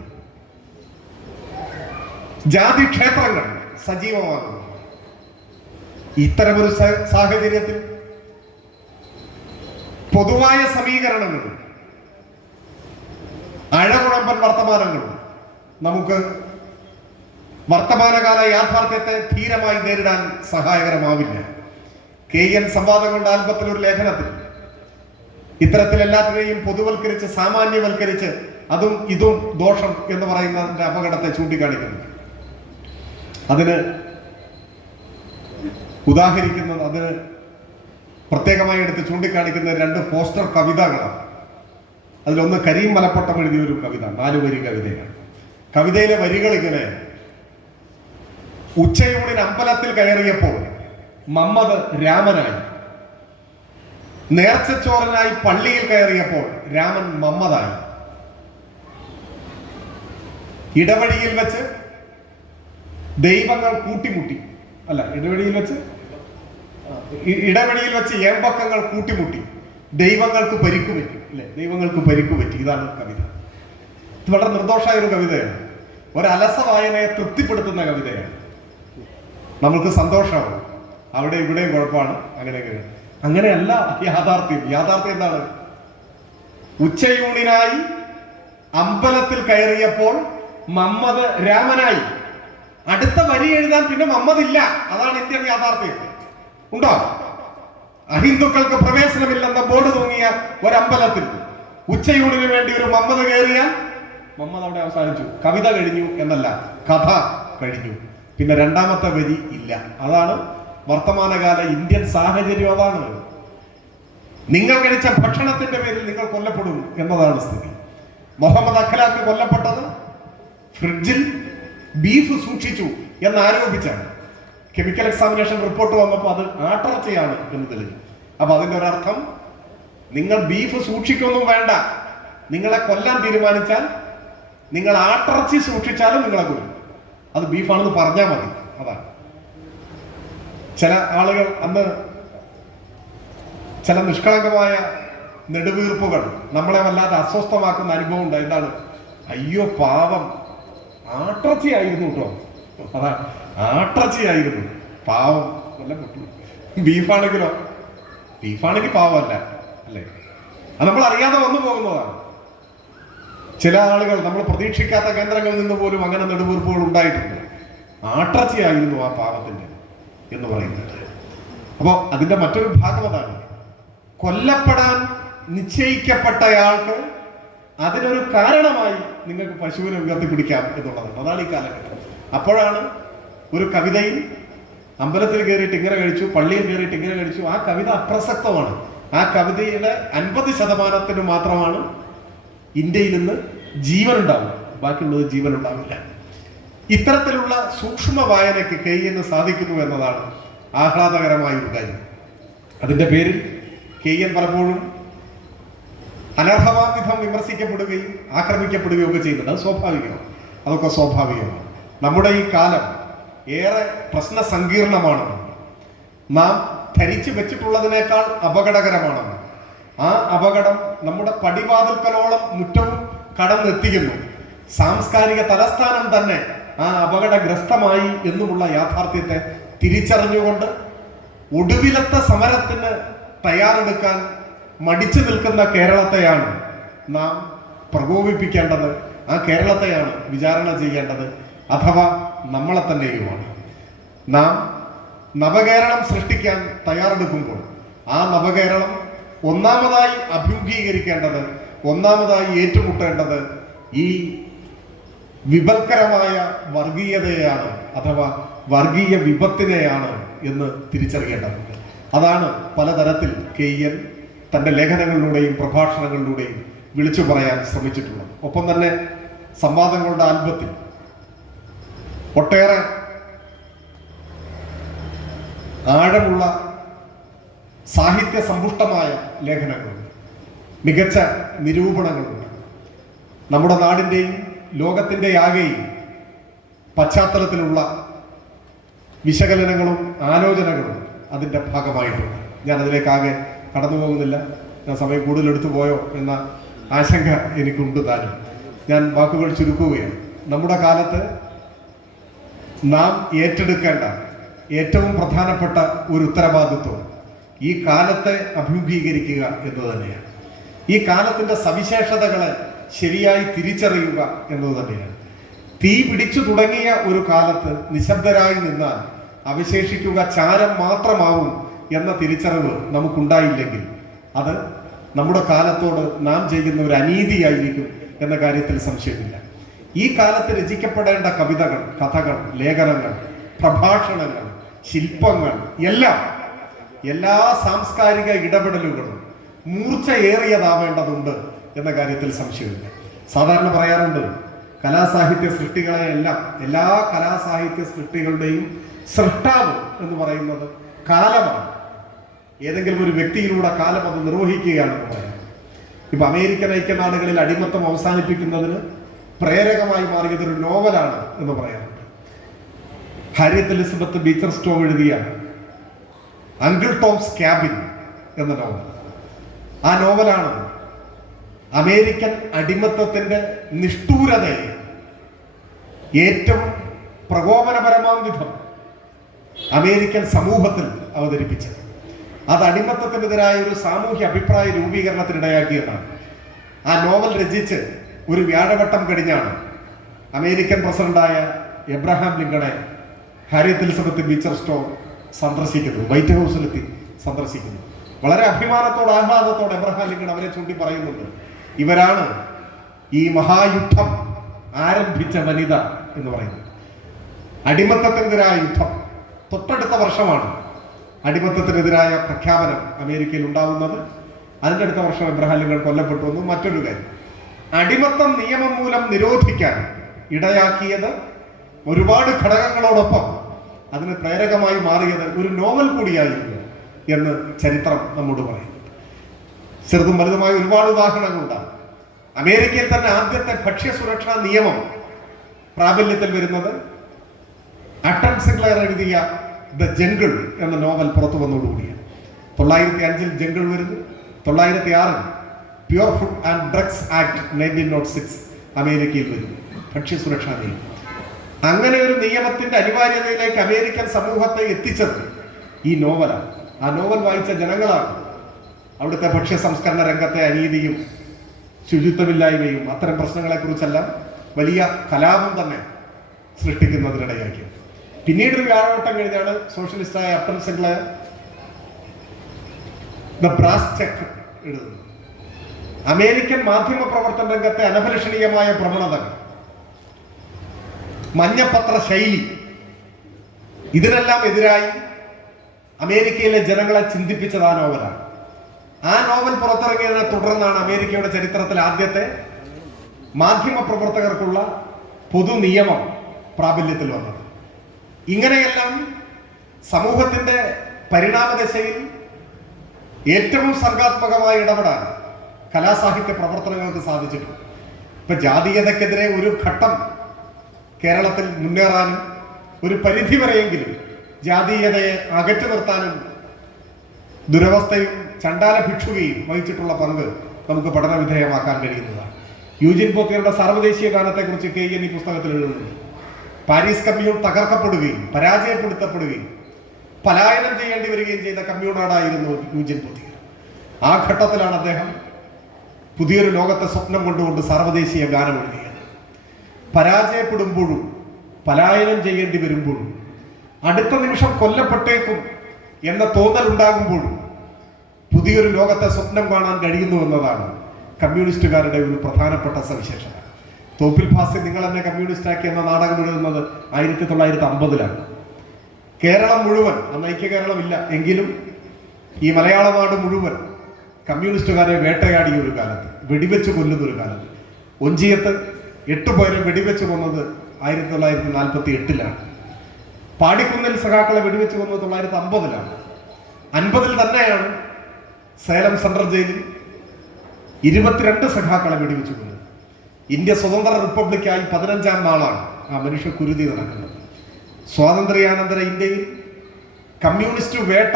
ജാതി ക്ഷേത്രങ്ങൾ സജീവമാകുന്നു. ഇത്തരമൊരു സാഹചര്യത്തിൽ പൊതുവായ സമീകരണങ്ങളും അഴകുഴമ്പൻ വർത്തമാനങ്ങളും നമുക്ക് വർത്തമാനകാല യാഥാർത്ഥ്യത്തെ ധീരമായി നേരിടാൻ സഹായകരമാവില്ല. KN സംവാദങ്ങളുടെ ആൽബത്തിൽ ഒരു ലേഖനത്തിൽ ഇത്തരത്തിൽ എല്ലാത്തിനെയും പൊതുവൽക്കരിച്ച് സാമാന്യവൽക്കരിച്ച് അതും ഇതും ദോഷം എന്ന് പറയുന്നതിന്റെ അപകടത്തെ ചൂണ്ടിക്കാണിക്കുന്നു. അതിന് ഉദാഹരിക്കുന്നത്, അതിന് പ്രത്യേകമായി എടുത്ത് ചൂണ്ടിക്കാണിക്കുന്ന 2 പോസ്റ്റർ കവിതകളാണ്. അതിലൊന്ന് കരീം മലപ്പട്ടം എഴുതിയ ഒരു കവിത, 4 വരി കവിതയാണ്. കവിതയിലെ വരികൾ ഇങ്ങനെ: ഉച്ചയൂണിന് അമ്പലത്തിൽ കയറിയപ്പോൾ മമ്മദ് രാമനായി, നേർച്ചച്ചോറനായി പള്ളിയിൽ കയറിയപ്പോൾ രാമൻ മമ്മദായി, ഇടവഴിയിൽ വെച്ച് ദൈവങ്ങൾ കൂട്ടിമുട്ടി, അല്ല ഇടവഴിയിൽ വെച്ച് ഏമ്പക്കങ്ങൾ കൂട്ടിമുട്ടി, ദൈവങ്ങൾക്ക് പരിക്കുപറ്റി, അല്ലെ ദൈവങ്ങൾക്ക് പരിക്കുപറ്റി. ഇതാണ് കവിത. ഇത് വളരെ നിർദോഷമായ ഒരു കവിതയാണ്. ഒരലസ വായനയെ തൃപ്തിപ്പെടുത്തുന്ന കവിതയാണ്. നമുക്ക് സന്തോഷമാണ്, അവിടെ ഇവിടെയും കുഴപ്പമാണ്, അങ്ങനെയല്ല യാഥാർത്ഥ്യം. യാഥാർത്ഥ്യം എന്താണ്? ഉച്ചയൂണിനായി അമ്പലത്തിൽ കയറിയപ്പോൾ മമ്മദ് രാമനായി. അടുത്ത വരി എഴുതാൻ പിന്നെ മമ്മദ് ഇല്ല. അതാണ് ഇന്ത്യൻ യാഥാർത്ഥ്യം. ഉണ്ടോ? അഹിന്ദുക്കൾക്ക് പ്രവേശനമില്ലെന്ന ബോർഡ് തൂങ്ങിയ ഒരമ്പലത്തിൽ ഉച്ചയൂണിന് വേണ്ടി ഒരു മമ്മദ് കയറിയാൽ മമ്മദ് അവിടെ അവസാനിച്ചു. കവിത കഴിഞ്ഞു എന്നല്ല, കഥ കഴിഞ്ഞു. പിന്നെ രണ്ടാമത്തെ വരി ഇല്ല. അതാണ് വർത്തമാനകാല ഇന്ത്യൻ സാഹചര്യം. അതാണ് നിങ്ങൾ കഴിച്ച ഭക്ഷണത്തിന്റെ പേരിൽ നിങ്ങൾ കൊല്ലപ്പെടും എന്നതാണ് സ്ഥിതി. മുഹമ്മദ് അഖലാഖ് കൊല്ലപ്പെട്ടത് ഫ്രിഡ്ജിൽ ബീഫ് സൂക്ഷിച്ചു എന്നാരോപിച്ചാണ്. കെമിക്കൽ എക്സാമിനേഷൻ റിപ്പോർട്ട് വന്നപ്പോൾ അത് ആട്ടിറച്ചിയാണ് എന്ന് തെളിഞ്ഞു. അപ്പൊ അതിന്റെ ഒരർത്ഥം, നിങ്ങൾ ബീഫ് സൂക്ഷിക്കൊന്നും വേണ്ട, നിങ്ങളെ കൊല്ലാൻ തീരുമാനിച്ചാൽ നിങ്ങൾ ആട്ടിറച്ചി സൂക്ഷിച്ചാലും നിങ്ങളെ കൊല്ലും. അത് ബീഫാണെന്ന് പറഞ്ഞാൽ മതി. അതാണ്. ചില ആളുകൾ അന്ന് ചില നിഷ്കളങ്കമായ നെടുവീർപ്പുകൾ നമ്മളെ വല്ലാതെ അസ്വസ്ഥമാക്കുന്ന അനുഭവം ഉണ്ട്. എന്താണ്? അയ്യോ പാവം, ആട്ടിറച്ചിയായിരുന്നു കേട്ടോ, അതാ ആട്ടിറച്ചിയായിരുന്നു, പാവം കൊല്ലപ്പെട്ടു. ബീഫാണെങ്കിൽ പാവമല്ല, അല്ലേ? അത് നമ്മൾ അറിയാതെ വന്നു പോകുന്നതാണ്. ചില ആളുകൾ നമ്മൾ പ്രതീക്ഷിക്കാത്ത കേന്ദ്രങ്ങളിൽ നിന്ന് പോലും അങ്ങനെ നെടുവീർപ്പുകൾ ഉണ്ടായിട്ടുണ്ട്. ആട്ടിറച്ചിയായിരുന്നു ആ പാവത്തിന്റെ എന്ന് പറയുന്നത്. അപ്പോൾ അതിന്റെ മറ്റൊരു ഭാഗം അതാണ്, കൊല്ലപ്പെടാൻ നിശ്ചയിക്കപ്പെട്ടയാൾക്ക് അതിനൊരു കാരണമായി നിങ്ങൾക്ക് പശുവിനെ ഉയർത്തിപ്പിടിക്കാം എന്നുള്ളതാണ്. അതാണ് ഈ കാലഘട്ടം. അപ്പോഴാണ് ഒരു കവിതയിൽ അമ്പലത്തിൽ കയറിയിട്ട് ഇങ്ങനെ കഴിച്ചു, പള്ളിയിൽ കയറിയിട്ട് ഇങ്ങനെ കഴിച്ചു, ആ കവിത അപ്രസക്തമാണ്. ആ കവിതയുടെ 50% മാത്രമാണ് ഇന്ത്യയിൽ നിന്ന് ജീവൻ ഉണ്ടാവുക, ബാക്കിയുള്ളത് ജീവൻ ഉണ്ടാവില്ല. ഇത്തരത്തിലുള്ള സൂക്ഷ്മ വായനയ്ക്ക് കെയ്യന് സാധിക്കുന്നു എന്നതാണ് ആഹ്ലാദകരമായ ഒരു കാര്യം. അതിൻ്റെ പേരിൽ കെയ്യൻ പലപ്പോഴും അനർഹമാവിധം വിമർശിക്കപ്പെടുകയും ആക്രമിക്കപ്പെടുകയും ഒക്കെ ചെയ്യുന്നുണ്ട്. അത് സ്വാഭാവികമാണ്, അതൊക്കെ സ്വാഭാവികമാണ്. നമ്മുടെ ഈ കാലം ഏറെ പ്രശ്ന സങ്കീർണമാണെന്ന്, നാം ധരിച്ചു വെച്ചിട്ടുള്ളതിനേക്കാൾ അപകടകരമാണെന്ന്, ആ അപകടം നമ്മുടെ പടിവാതിൽക്കലോളം മുറ്റവും കടന്നെത്തിക്കുന്നു. സാംസ്കാരിക തലസ്ഥാനം തന്നെ ആ അപകടഗ്രസ്തമായി എന്നുമുള്ള യാഥാർത്ഥ്യത്തെ തിരിച്ചറിഞ്ഞുകൊണ്ട് ഒടുവിലത്തെ സമരത്തിന് തയ്യാറെടുക്കാൻ മടിച്ചു നിൽക്കുന്ന കേരളത്തെയാണ് നാം പ്രകോപിപ്പിക്കേണ്ടത്. ആ കേരളത്തെയാണ് വിചാരണ ചെയ്യേണ്ടത്, അഥവാ നമ്മളെ തന്നെയുമാണ്. നാം നവകേരളം സൃഷ്ടിക്കാൻ തയ്യാറെടുക്കുമ്പോൾ ആ നവകേരളം ഒന്നാമതായി അഭിമുഖീകരിക്കേണ്ടത്, ഒന്നാമതായി ഏറ്റുമുട്ടേണ്ടത് ഈ വിപൽക്കരമായ വർഗീയതയാണ്, അഥവാ വർഗീയ വിപത്തിനെയാണ് എന്ന് തിരിച്ചറിയേണ്ടതുണ്ട്. അതാണ് പലതരത്തിൽ കെയ്യൻ തൻ്റെ ലേഖനങ്ങളിലൂടെയും പ്രഭാഷണങ്ങളിലൂടെയും വിളിച്ചു പറയാൻ ശ്രമിച്ചിട്ടുള്ളത്. ഒപ്പം തന്നെ സംവാദങ്ങളുടെ ആൽബത്തിൽ ഒട്ടേറെ ആഴമുള്ള സാഹിത്യ സമ്പുഷ്ടമായ ലേഖനങ്ങളുണ്ട്, മികച്ച നിരൂപണങ്ങളുണ്ട്. നമ്മുടെ നാടിൻ്റെയും ലോകത്തിൻ്റെ ആകെയും പശ്ചാത്തലത്തിലുള്ള വിശകലനങ്ങളും ആലോചനകളും അതിൻ്റെ ഭാഗമായിട്ടുണ്ട്. ഞാൻ അതിലേക്കാകെ കടന്നു പോകുന്നില്ല, ഞാൻ സമയം കൂടുതൽ എടുത്തു പോയോ എന്ന ആശങ്ക എനിക്കുണ്ട് താനും. ഞാൻ വാക്കുകൾ ചുരുക്കുകയാണ്. നമ്മുടെ കാലത്ത് നാം ഏറ്റെടുക്കേണ്ട ഏറ്റവും പ്രധാനപ്പെട്ട ഒരു ഉത്തരവാദിത്വം ഈ കാലത്തെ അഭിമുഖീകരിക്കുക എന്ന് തന്നെയാണ്. ഈ കാലത്തിൻ്റെ സവിശേഷതകളെ ശരിയായി തിരിച്ചറിയുക എന്നത് തന്നെയാണ്. തീ പിടിച്ചു തുടങ്ങിയ ഒരു കാലത്ത് നിശബ്ദരായി നിന്നാൽ അവശേഷിക്കുക ചാരം മാത്രമാവും എന്ന തിരിച്ചറിവ് നമുക്കുണ്ടായില്ലെങ്കിൽ അത് നമ്മുടെ കാലത്തോട് നാം ചെയ്യുന്ന ഒരു അനീതിയായിരിക്കും എന്ന കാര്യത്തിൽ സംശയമില്ല. ഈ കാലത്ത് രചിക്കപ്പെടേണ്ട കവിതകൾ, കഥകൾ, ലേഖനങ്ങൾ, പ്രഭാഷണങ്ങൾ, ശില്പങ്ങൾ എല്ലാ സാംസ്കാരിക ഇടപെടലുകളും മൂർച്ചയേറിയതാവേണ്ടതുണ്ട് എന്ന കാര്യത്തിൽ സംശയമില്ല. സാധാരണ പറയാറുണ്ട്, കലാസാഹിത്യ സൃഷ്ടികളെയെല്ലാം, എല്ലാ കലാസാഹിത്യ സൃഷ്ടികളുടെയും സൃഷ്ടാവ് എന്ന് പറയുന്നത് കാലമാണ്. ഏതെങ്കിലും ഒരു വ്യക്തിയിലൂടെ കാലം അത് നിർവഹിക്കുകയാണെന്ന് പറയാം. ഇപ്പൊ അമേരിക്കൻ ഐക്യനാടുകളിൽ അടിമത്തം അവസാനിപ്പിക്കുന്നതിന് പ്രേരകമായി മാറിയത് ഒരു നോവലാണ് എന്ന് പറയാറുണ്ട്. ഹാരിയറ്റ് എലിസബത്ത് ബീച്ചർ സ്റ്റോ എഴുതിയ അങ്കിൾ ടോംസ് ക്യാബിൻ എന്ന നോവൽ. ആ നോവലാണ് അമേരിക്കൻ അടിമത്തത്തിന്റെ നിഷ്ഠൂരതയെ ഏറ്റവും പ്രകോപനപരമാം വിധം അമേരിക്കൻ സമൂഹത്തിൽ അവതരിപ്പിച്ചത്. അത് അടിമത്തത്തിനെതിരായ ഒരു സാമൂഹ്യ അഭിപ്രായ രൂപീകരണത്തിനിടയാക്കിയതാണ്. ആ നോവൽ രചിച്ച് ഒരു വ്യാഴവട്ടം കഴിഞ്ഞാണ് അമേരിക്കൻ പ്രസിഡന്റായ എബ്രഹാം ലിങ്കണെ ഹാരിയറ്റ് എലിസബത്ത് ബീച്ചർ സ്റ്റോ സന്ദർശിക്കുന്നു, വൈറ്റ് ഹൗസിലെത്തി സന്ദർശിക്കുന്നു. വളരെ അഭിമാനത്തോടെ ആഹ്ലാദത്തോടെ എബ്രഹാം ലിങ്കൺ അവരെ ചൂണ്ടി പറയുന്നുണ്ട്, ഇവരാണ് ഈ മഹായുദ്ധം ആരംഭിച്ച വനിത എന്ന് പറയുന്നത്. അടിമത്തത്തിനെതിരായ യുദ്ധം തൊട്ടടുത്ത വർഷമാണ് അടിമത്തത്തിനെതിരായ പ്രഖ്യാപനം അമേരിക്കയിൽ ഉണ്ടാവുന്നത്. അതിൻ്റെ അടുത്ത വർഷം എബ്രഹാം ലിങ്കൺ കൊല്ലപ്പെട്ടു എന്ന് മറ്റൊരു കാര്യം. അടിമത്തം നിയമം മൂലം നിരോധിക്കാൻ ഇടയാക്കിയത് ഒരുപാട് ഘടകങ്ങളോടൊപ്പം അതിന് പ്രേരകമായി മാറിയത് ഒരു നോവൽ കൂടിയായിരുന്നു എന്ന് ചരിത്രം നമ്മോട് പറയുന്നു. ചെറുതും വലുതുമായ ഒരുപാട് ഉദാഹരണങ്ങളുണ്ടാകും. അമേരിക്കയിൽ തന്നെ ആദ്യത്തെ ഭക്ഷ്യസുരക്ഷാ നിയമം പ്രാബല്യത്തിൽ വരുന്നത് അട്ടം സിൻക്ലെയർ എഴുതിയ ദ ജംഗിൾ എന്ന നോവൽ പുറത്തു വന്നതോടുകൂടിയാണ്. 905 ജംഗിൾ വരുന്നു. 906 pure food and drugs act 1906 അമേരിക്കയിൽ വരുന്നു, ഭക്ഷ്യസുരക്ഷാ നിയമം. അങ്ങനെ ഒരു നിയമത്തിന്റെ അനിവാര്യതയിലേക്ക് അമേരിക്കൻ സമൂഹത്തെ എത്തിച്ചത് ഈ നോവലാണ്. ആ നോവൽ വായിച്ച ജനങ്ങളാണ് അവിടുത്തെ ഭക്ഷ്യ സംസ്കരണ രംഗത്തെ അനീതിയും ശുചിത്വമില്ലായ്മയും അത്തരം പ്രശ്നങ്ങളെക്കുറിച്ചെല്ലാം വലിയ കലാപം തന്നെ സൃഷ്ടിക്കുന്നതിനിടയാക്കിയത്. പിന്നീട് ഒരു വ്യാഴവട്ടം കഴിഞ്ഞാണ് സോഷ്യലിസ്റ്റായ അട്ടം സിൻക്ലെയർ ദ ബ്രാസ് ചെക്ക് എഴുതുന്നത്. അമേരിക്കൻ മാധ്യമ പ്രവർത്തന രംഗത്തെ അനഭിലഷണീയമായ പ്രവണതകൾ മഞ്ഞപ്പത്ര ശൈലി, ഇതിനെല്ലാം എതിരായി അമേരിക്കയിലെ ജനങ്ങളെ ചിന്തിപ്പിച്ചത് ആ നോവലാണ്. ആ നോവൽ പുറത്തിറങ്ങിയതിനെ തുടർന്നാണ് അമേരിക്കയുടെ ചരിത്രത്തിൽ ആദ്യത്തെ മാധ്യമ പ്രവർത്തകർക്കുള്ള പൊതു നിയമം പ്രാബല്യത്തിൽ വന്നത്. ഇങ്ങനെയെല്ലാം സമൂഹത്തിന്റെ പരിണാമദശയിൽ ഏറ്റവും സർഗാത്മകമായി ഇടപെടാൻ കലാസാഹിത്യ പ്രവർത്തനങ്ങൾക്ക് സാധിച്ചിട്ടുണ്ട്. ഇപ്പൊ ജാതീയതക്കെതിരെ ഒരു ഘട്ടം കേരളത്തിൽ മുന്നേറാനും ഒരു പരിധിവരെയെങ്കിലും ജാതീയതയെ അകറ്റി നിർത്താനും ദുരവസ്ഥയും ചണ്ടാല ഭിക്ഷുകയും വഹിച്ചിട്ടുള്ള പങ്ക് നമുക്ക് പഠന വിധേയമാക്കാൻ കഴിയുന്നതാണ്. യൂജിൻ പോത്തിയറുടെ സാർവദേശീയ ഗാനത്തെക്കുറിച്ച് KN ഈ പുസ്തകത്തിൽ എഴുതുന്നു. പാരീസ് കമ്മ്യൂൺ തകർക്കപ്പെടുകയും പരാജയപ്പെടുത്തപ്പെടുകയും പലായനം ചെയ്യേണ്ടി വരികയും ചെയ്ത കമ്മ്യൂണാടായിരുന്നു യൂജിൻ പോത്തിയർ. ആ ഘട്ടത്തിലാണ് അദ്ദേഹം പുതിയൊരു ലോകത്തെ സ്വപ്നം കൊണ്ടുകൊണ്ട് സാർവദേശീയ ഗാനം എഴുതിയത്. പരാജയപ്പെടുമ്പോഴും പലായനം ചെയ്യേണ്ടി വരുമ്പോഴും അടുത്ത നിമിഷം കൊല്ലപ്പെട്ടേക്കും എന്ന തോന്നലുണ്ടാകുമ്പോഴും പുതിയൊരു ലോകത്തെ സ്വപ്നം കാണാൻ കഴിയുന്നു എന്നതാണ് കമ്മ്യൂണിസ്റ്റുകാരുടെ ഒരു പ്രധാനപ്പെട്ട സവിശേഷത. തോപ്പിൽ ഭാസി നിങ്ങൾ എന്നെ കമ്മ്യൂണിസ്റ്റാക്കി എന്ന നാടകം എഴുതുന്നത് 1950-ലാണ്. കേരളം മുഴുവൻ, അന്ന് ഐക്യ കേരളമില്ല എങ്കിലും ഈ മലയാള നാട് മുഴുവൻ കമ്മ്യൂണിസ്റ്റുകാരെ വേട്ടയാടിയ ഒരു കാലത്ത്, വെടിവെച്ച് കൊല്ലുന്ന ഒരു കാലത്ത്. ഒഞ്ചിയത്ത് 8 പേരെ വെടിവെച്ച് കൊന്നത് 1948-ലാണ്. പാടിക്കുന്നിൽ സഖാക്കളെ വെടിവെച്ച് കൊന്നത് 1950-ലാണ്. 50-ൽ തന്നെയാണ് സേലം സെൻട്രൽ ജയിലിൽ 22 സഖാക്കളെ വെടിവെച്ച് കൊന്നത്. ഇന്ത്യ സ്വതന്ത്ര റിപ്പബ്ലിക്കായി 15-ാം നാളാണ് ആ മനുഷ്യ കുരുതി നടക്കുന്നത്. സ്വാതന്ത്ര്യാനന്തര ഇന്ത്യയിൽ കമ്മ്യൂണിസ്റ്റ് വേട്ട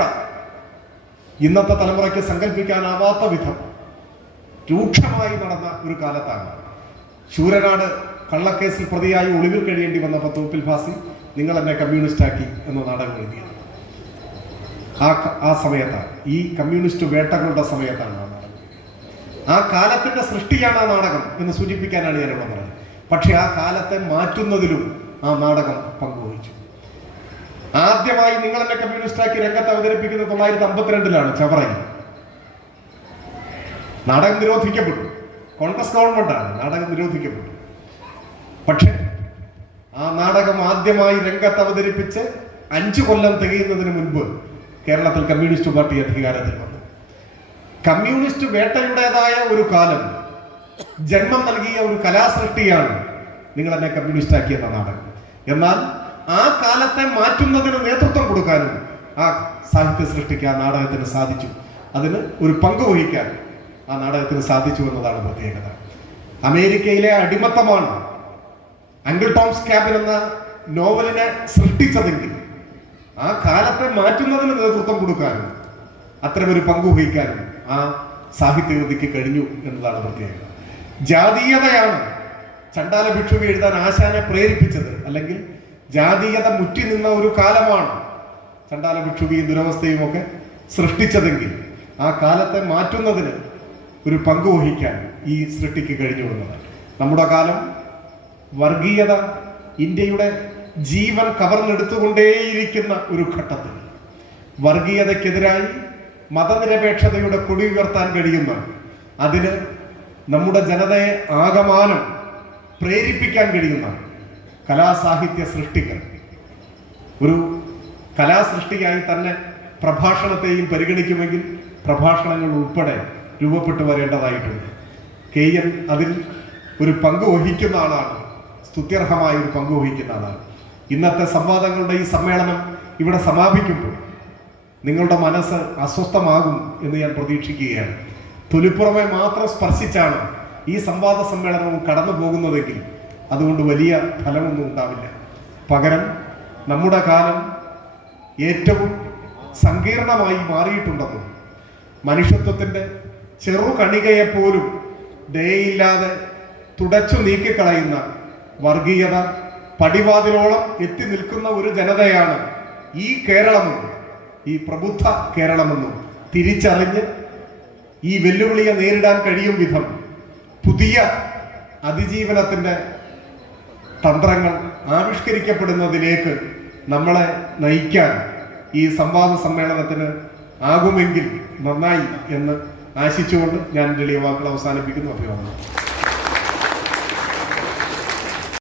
ഇന്നത്തെ തലമുറയ്ക്ക് സങ്കല്പിക്കാനാവാത്ത വിധം രൂക്ഷമായി നടന്ന ഒരു കാലത്താണ് ശൂരനാട് കള്ളക്കേസിൽ പ്രതിയായി ഒളിവിൽ കഴിയേണ്ടി വന്നപ്പോൾ തോപ്പിൽ ഭാസി നിങ്ങൾ എന്നെ കമ്മ്യൂണിസ്റ്റാക്കി എന്ന നാടകം എഴുതിയത്. ആ സമയത്താണ്, ഈ കമ്മ്യൂണിസ്റ്റ് വേട്ടകളുടെ സമയത്താണ് ആ നാടകം. ആ കാലത്തിന്റെ സൃഷ്ടിയാണ് ആ നാടകം എന്ന് സൂചിപ്പിക്കാനാണ് ഞാനിവിടെ പറഞ്ഞത്. പക്ഷെ ആ കാലത്തെ മാറ്റുന്നതിലും ആ നാടകം പങ്കുവഹിച്ചു. ആദ്യമായി നിങ്ങൾ എന്നെ കമ്മ്യൂണിസ്റ്റാക്കി രംഗത്ത് അവതരിപ്പിക്കുന്നത് 1952-ലാണ് ചവറയിൽ. നാടകം നിരോധിക്കപ്പെട്ടു. കോൺഗ്രസ് ഗവൺമെന്റാണ് നാടകം നിരോധിക്കപ്പെട്ടു. പക്ഷെ ആ നാടകം ആദ്യമായി രംഗത്ത് അവതരിപ്പിച്ച് 5 കൊല്ലം തികയുന്നതിന് മുൻപ് കേരളത്തിൽ കമ്മ്യൂണിസ്റ്റ് പാർട്ടി അധികാരത്തിൽ വന്നു. കമ്മ്യൂണിസ്റ്റ് വേട്ടയുടേതായ ഒരു കാലം ജന്മം നൽകിയ ഒരു കലാസൃഷ്ടിയാണ് നിങ്ങൾ എന്നെ കമ്മ്യൂണിസ്റ്റാക്കി എന്ന നാടകം. എന്നാൽ ആ കാലത്തെ മാറ്റുന്നതിന് നേതൃത്വം കൊടുക്കാനും ആ സാഹിത്യ സൃഷ്ടിക്ക് ആ നാടകത്തിന് സാധിച്ചു. അതിന് ഒരു പങ്ക് വഹിക്കാൻ ആ നാടകത്തിന് സാധിച്ചു എന്നതാണ് പ്രത്യേകത. അമേരിക്കയിലെ അടിമത്തമാണ് അങ്കിൾ ടോംസ് ക്യാബിൻ എന്ന നോവലിനെ സൃഷ്ടിച്ചതെങ്കിൽ ആ കാലത്തെ മാറ്റുന്നതിന് നേതൃത്വം കൊടുക്കാനും അത്തരമൊരു പങ്ക് വഹിക്കാനും ആ സാഹിത്യകൃതിക്ക് കഴിഞ്ഞു എന്നതാണ് പ്രത്യേകത. ജാതീയതയാണ് ചണ്ടാല ഭിക്ഷുക എഴുതാൻ ആശാനെ പ്രേരിപ്പിച്ചത്, അല്ലെങ്കിൽ ജാതീയത മുറ്റി നിന്ന ഒരു കാലമാണ് ചണ്ടാല ഭിക്ഷുകയും ദുരവസ്ഥയും ഒക്കെ സൃഷ്ടിച്ചതെങ്കിൽ ആ കാലത്തെ മാറ്റുന്നതിന് ഒരു പങ്ക് വഹിക്കാൻ ഈ സൃഷ്ടിക്ക് കഴിഞ്ഞു എന്നതാണ്. നമ്മുടെ കാലം വർഗീയത ഇന്ത്യയുടെ ജീവൻ കവർന്നെടുത്തുകൊണ്ടേയിരിക്കുന്ന ഒരു ഘട്ടത്തിൽ വർഗീയതയ്ക്കെതിരായി മതനിരപേക്ഷതയുടെ കൊടി ഉയർത്താൻ കഴിയുന്ന, അതിന് നമ്മുടെ ജനതയെ ആകമാനം പ്രേരിപ്പിക്കാൻ കഴിയുന്ന കലാസാഹിത്യ സൃഷ്ടികൾ ഒരു കലാസൃഷ്ടിയായി തന്നെ പ്രഭാഷണത്തെയും പരിഗണിക്കുമെങ്കിൽ പ്രഭാഷണങ്ങൾ ഉൾപ്പെടെ രൂപപ്പെട്ടു വരേണ്ടതായിട്ടുണ്ട്. KN അതിൽ ഒരു പങ്ക് വഹിക്കുന്ന ആളാണ്, സ്തുത്യർഹമായ ഒരു പങ്ക് വഹിക്കുന്ന ആളാണ്. ഇന്നത്തെ സംവാദങ്ങളുടെ ഈ സമ്മേളനം ഇവിടെ സമാപിക്കുമ്പോൾ നിങ്ങളുടെ മനസ്സ് അസ്വസ്ഥമാകും എന്ന് ഞാൻ പ്രതീക്ഷിക്കുകയാണ്. തൊലിപ്പുറമെ മാത്രം സ്പർശിച്ചാണ് ഈ സംവാദ സമ്മേളനവും കടന്നു പോകുന്നതെങ്കിൽ അതുകൊണ്ട് വലിയ ഫലമൊന്നും ഉണ്ടാവില്ല. പകരം നമ്മുടെ കാലം ഏറ്റവും സങ്കീർണമായി മാറിയിട്ടുണ്ടെന്നും മനുഷ്യത്വത്തിൻ്റെ ചെറുകണികയെപ്പോലും ദയയില്ലാതെ തുടച്ചു നീക്കിക്കളയുന്ന വർഗീയത പടിവാതിലോളം എത്തി നിൽക്കുന്ന ഒരു ജനതയാണ് ഈ കേരളമെന്നും ഈ പ്രബുദ്ധ കേരളമെന്നും തിരിച്ചറിഞ്ഞ് ഈ വെല്ലുവിളിയെ നേരിടാൻ കഴിയും വിധം പുതിയ അതിജീവനത്തിൻ്റെ തന്ത്രങ്ങൾ ആവിഷ്കരിക്കപ്പെടുന്നതിലേക്ക് നമ്മളെ നയിക്കാൻ ഈ സംവാദ സമ്മേളനത്തിന് ആകുമെങ്കിൽ നന്നായി എന്ന് ആശിച്ചുകൊണ്ട് ഞാൻ എളിയ വാക്കുകൾ അവസാനിപ്പിക്കുന്നു. അഭിവാദനം.